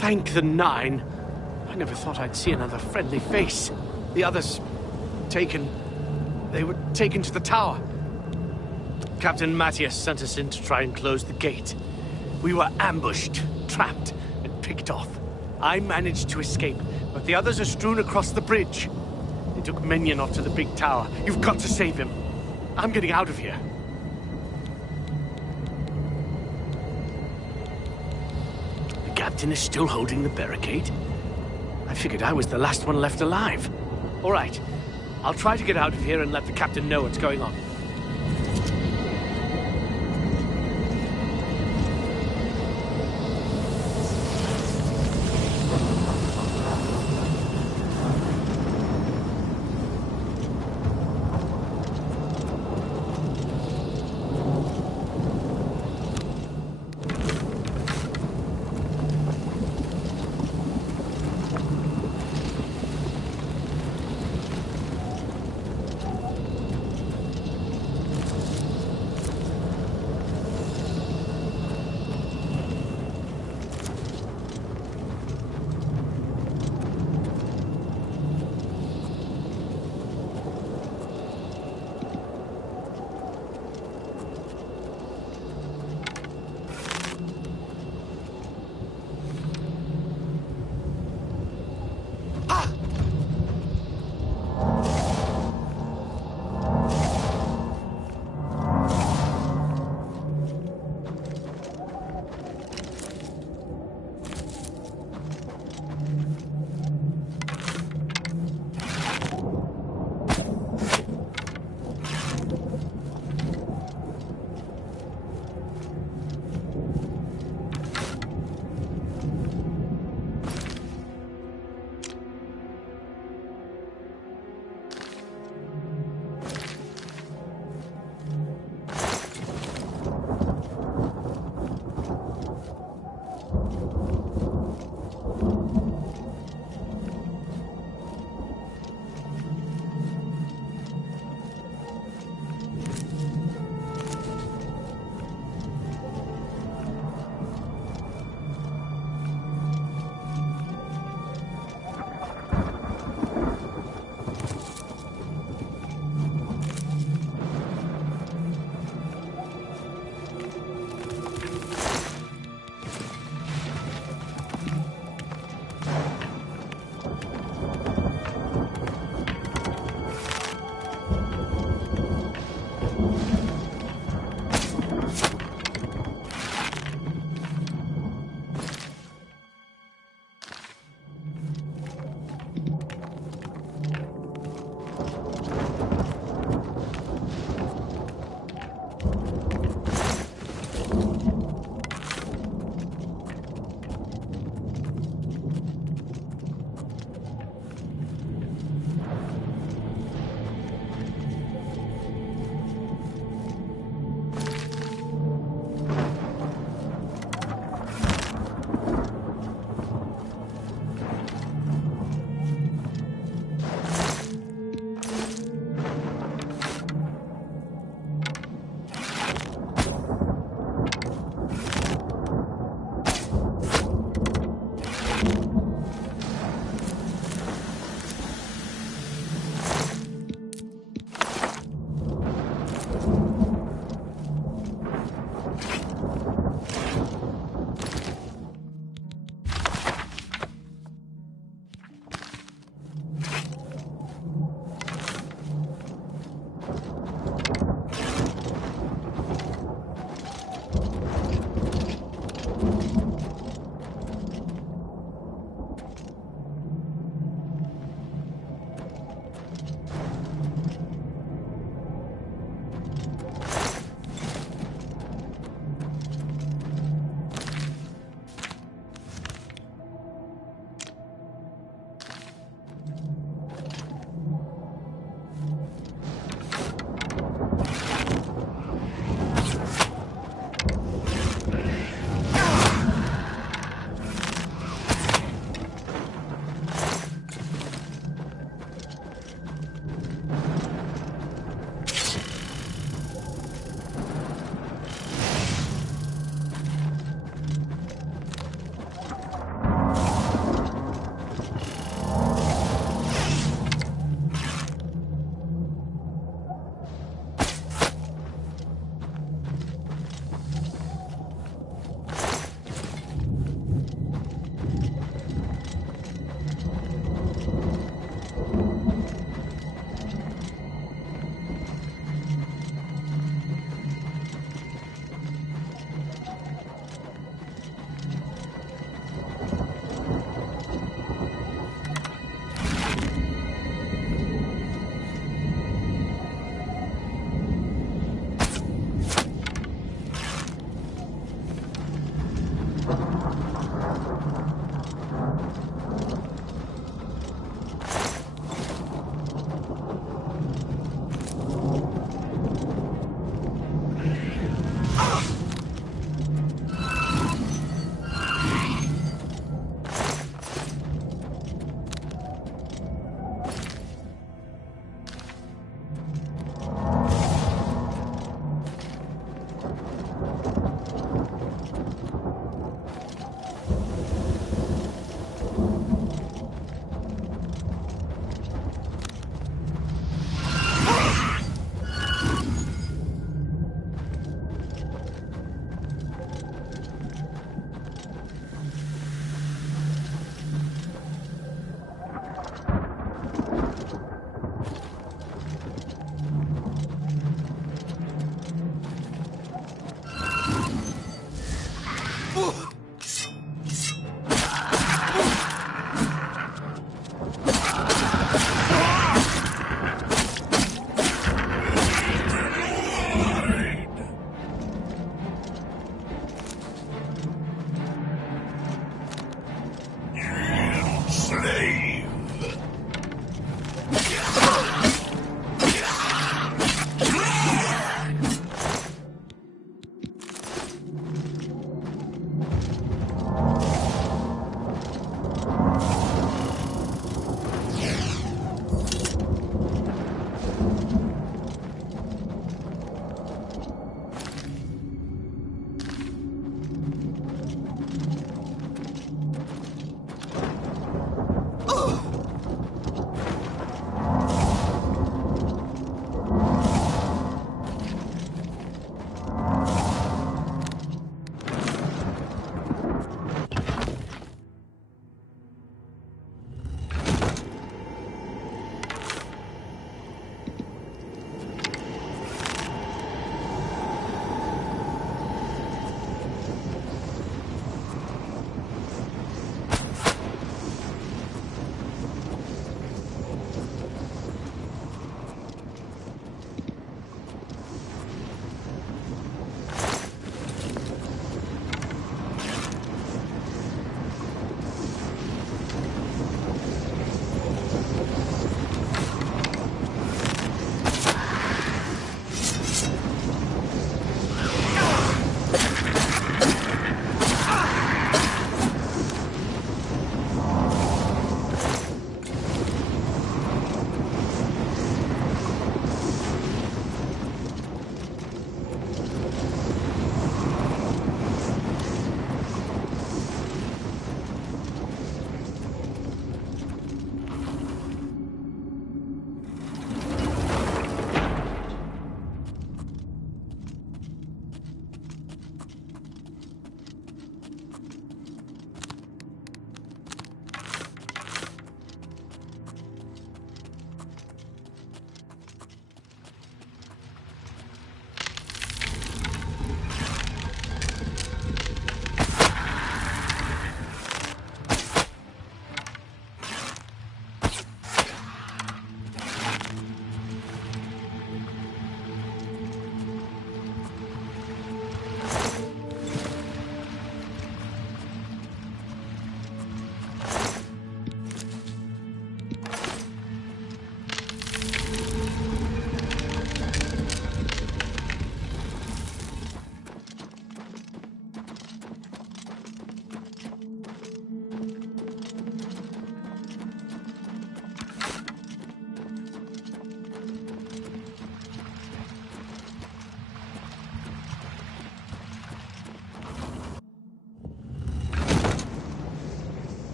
Thank the Nine. I never thought I'd see another friendly face. The others... taken... They were taken to the tower. Captain Matthias sent us in to try and close the gate. We were ambushed, trapped, and picked off. I managed to escape, but the others are strewn across the bridge. They took Menionov to the big tower. You've got to save him. I'm getting out of here. The captain is still holding the barricade. I figured I was the last one left alive. All right. I'll try to get out of here and let the captain know what's going on.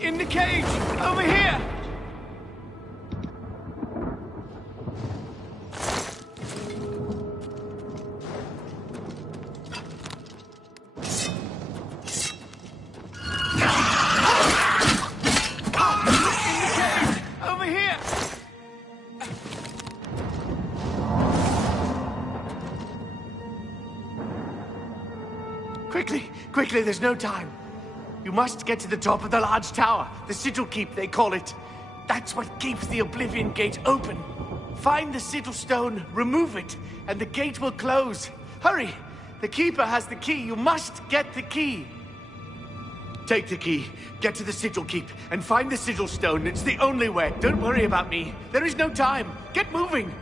In the cage! Over here! Over here! Quickly! Quickly, there's no time. You must get to the top of the large tower. The sigil keep, they call it. That's what keeps the Oblivion gate open. Find the sigil stone, remove it, and the gate will close. Hurry! The keeper has the key. You must get the key. Take the key, get to the sigil keep, and find the sigil stone. It's the only way. Don't worry about me. There is no time. Get moving!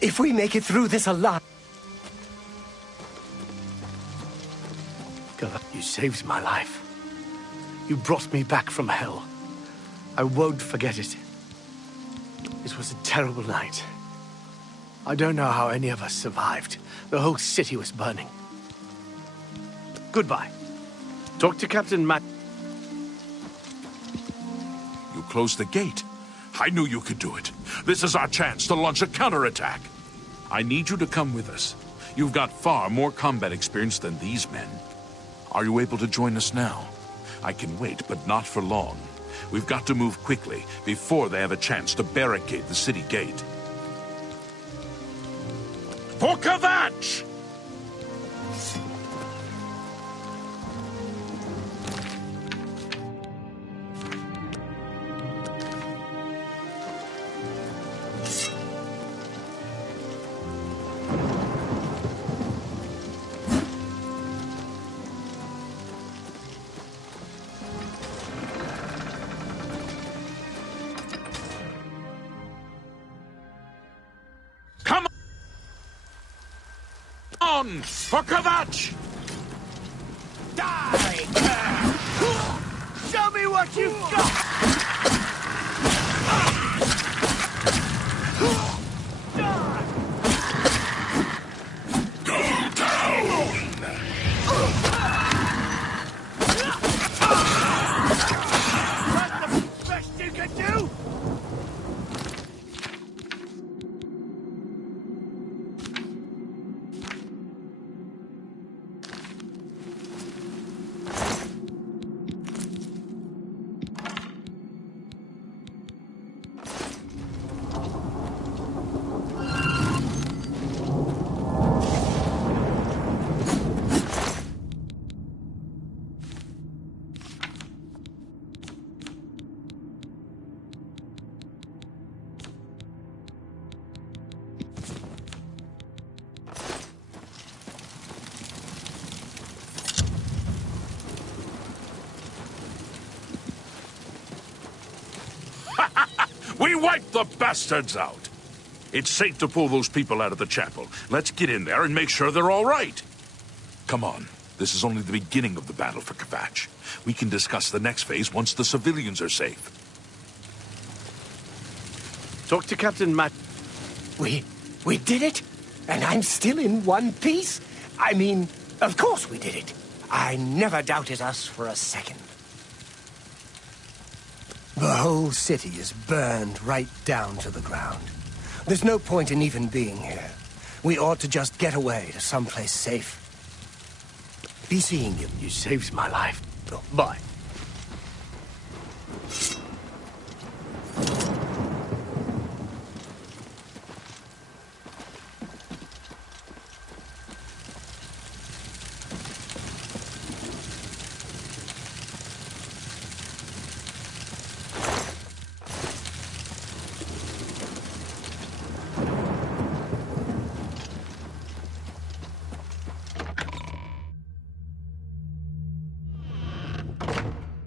If we make it through this alive... God, you saved my life. You brought me back from hell. I won't forget it. It was a terrible night. I don't know how any of us survived. The whole city was burning. Goodbye. Talk to Captain Matt. You closed the gate. I knew you could do it. This is our chance to launch a counterattack. I need you to come with us. You've got far more combat experience than these men. Are you able to join us now? I can wait, but not for long. We've got to move quickly before they have a chance to barricade the city gate. For Kvatch! For Kvatch! Die! Show me what you've got! We wiped the bastards out! It's safe to pull those people out of the chapel. Let's get in there and make sure they're all right. Come on. This is only the beginning of the battle for Kvatch. We can discuss the next phase once the civilians are safe. Talk to Captain Matt. We did it? And I'm still in one piece? I mean, of course we did it. I never doubted us for a second. The whole city is burned right down to the ground. There's no point in even being here. We ought to just get away to someplace safe. Be seeing you. You saved my life. Oh, bye.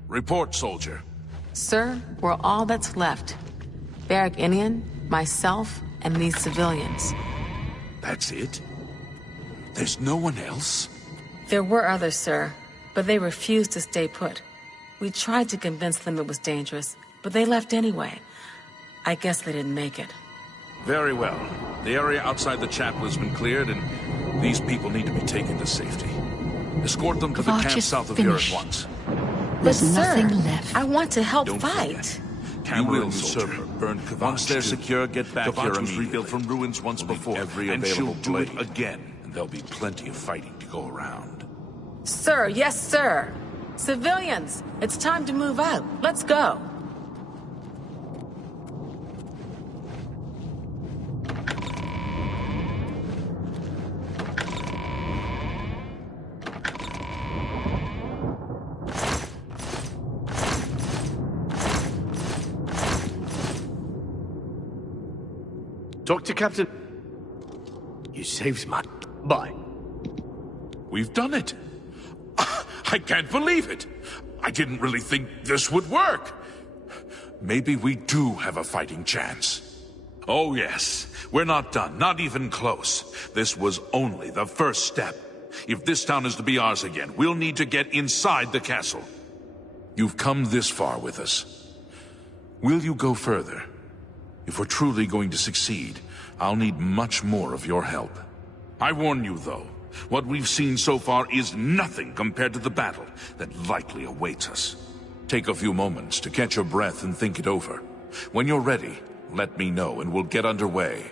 Report, soldier. Sir, we're all that's left. Barrack Inian, myself, and these civilians. That's it? There's no one else? There were others, sir, but they refused to stay put. We tried to convince them it was dangerous, but they left anyway. I guess they didn't make it. Very well. The area outside the chapel has been cleared, and these people need to be taken to safety. Escort them to the camp south of here at once. But nothing left. I want to help fight. You will, soldier. Once they're secure, get back here immediately. Was rebuilt from ruins once before, and she'll do it again. And there'll be plenty of fighting to go around. Sir, yes, sir. Civilians, it's time to move out. Let's go. Talk to Captain... You saved my... Bye. We've done it. I can't believe it. I didn't really think this would work. Maybe we do have a fighting chance. Oh yes, we're not done, not even close. This was only the first step. If this town is to be ours again, we'll need to get inside the castle. You've come this far with us. Will you go further? If we're truly going to succeed, I'll need much more of your help. I warn you, though, what we've seen so far is nothing compared to the battle that likely awaits us. Take a few moments to catch your breath and think it over. When you're ready, let me know and we'll get underway.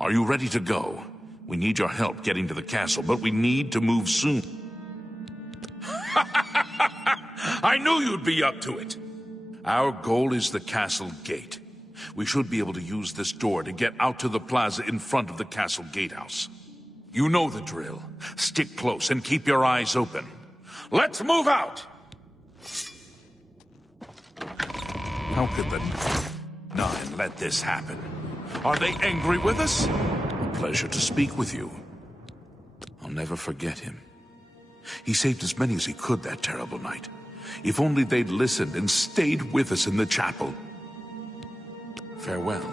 Are you ready to go? We need your help getting to the castle, but we need to move soon. I knew you'd be up to it! Our goal is the castle gate. We should be able to use this door to get out to the plaza in front of the castle gatehouse. You know the drill. Stick close and keep your eyes open. Let's move out! How could the Nine let this happen? Are they angry with us? A pleasure to speak with you. I'll never forget him. He saved as many as he could that terrible night. If only they'd listened and stayed with us in the chapel. Farewell.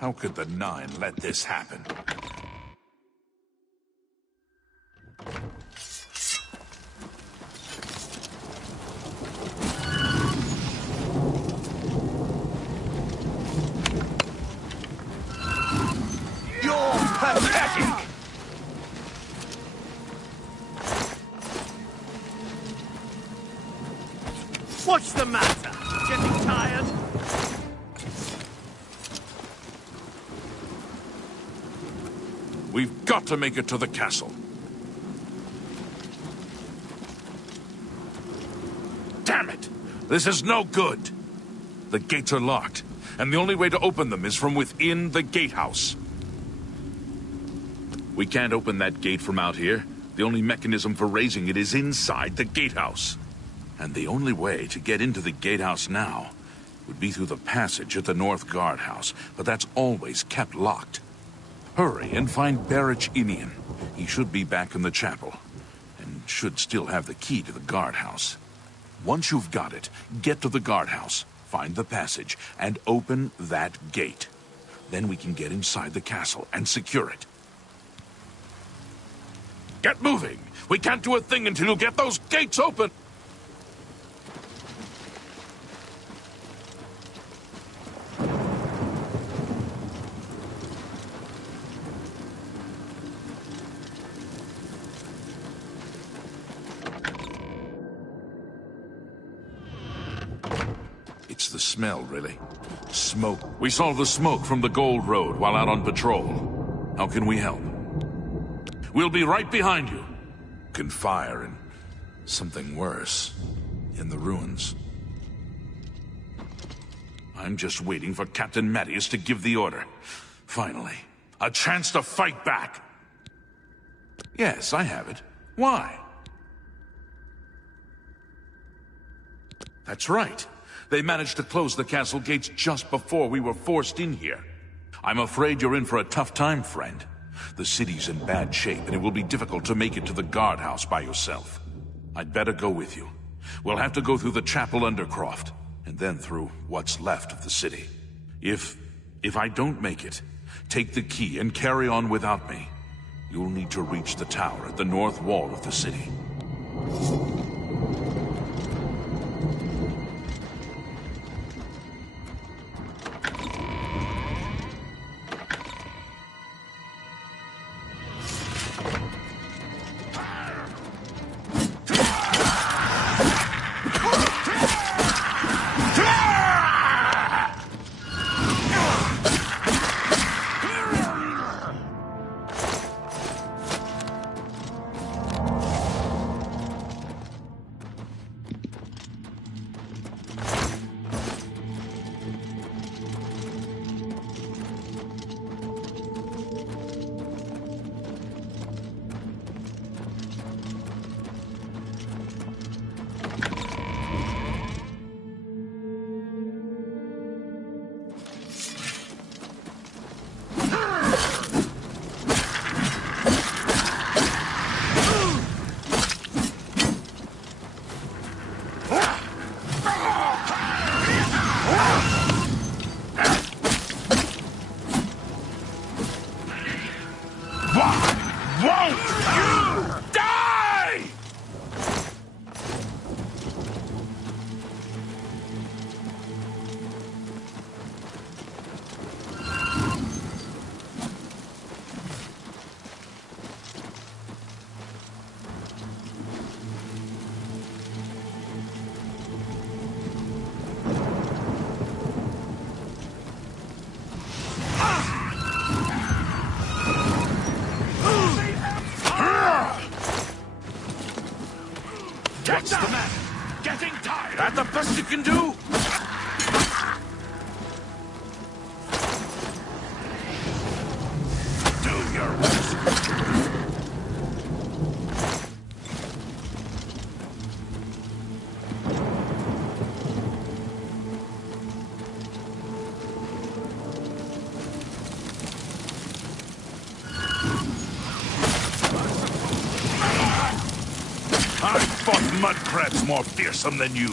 How could the Nine let this happen? You're pathetic! What's the matter? Getting tired? We've got to make it to the castle. Damn it! This is no good! The gates are locked, and the only way to open them is from within the gatehouse. We can't open that gate from out here. The only mechanism for raising it is inside the gatehouse. And the only way to get into the gatehouse now would be through the passage at the North Guardhouse, but that's always kept locked. Hurry and find Barich Inian. He should be back in the chapel, and should still have the key to the guardhouse. Once you've got it, get to the guardhouse, find the passage, and open that gate. Then we can get inside the castle and secure it. Get moving! We can't do a thing until you get those gates open! It's the smell, really. Smoke. We saw the smoke from the Gold Road while out on patrol. How can we help? We'll be right behind you. Can fire and something worse in the ruins. I'm just waiting for Captain Mattias to give the order. Finally, a chance to fight back. Yes, I have it. Why? That's right. They managed to close the castle gates just before we were forced in here. I'm afraid you're in for a tough time, friend. The city's in bad shape, and it will be difficult to make it to the guardhouse by yourself. I'd better go with you. We'll have to go through the chapel undercroft, and then through what's left of the city. If I don't make it, take the key and carry on without me. You'll need to reach the tower at the north wall of the city. What's the matter? Getting tired? That the best you can do? Do your worst. Mud crabs more fearsome than you.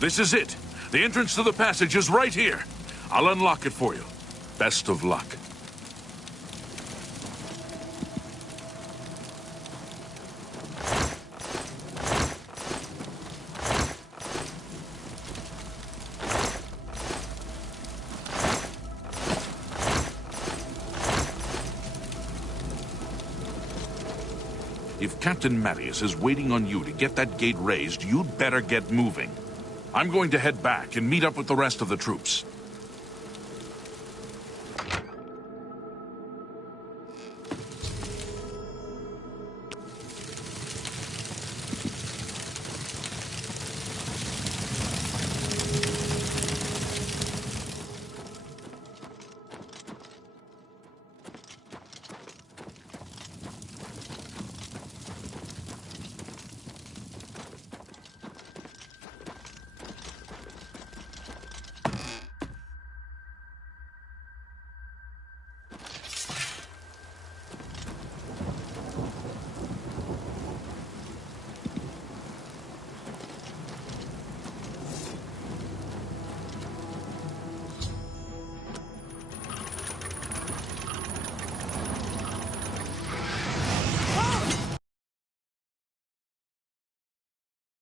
This is it. The entrance to the passage is right here. I'll unlock it for you. Best of luck. If Captain Marius is waiting on you to get that gate raised, you'd better get moving. I'm going to head back and meet up with the rest of the troops.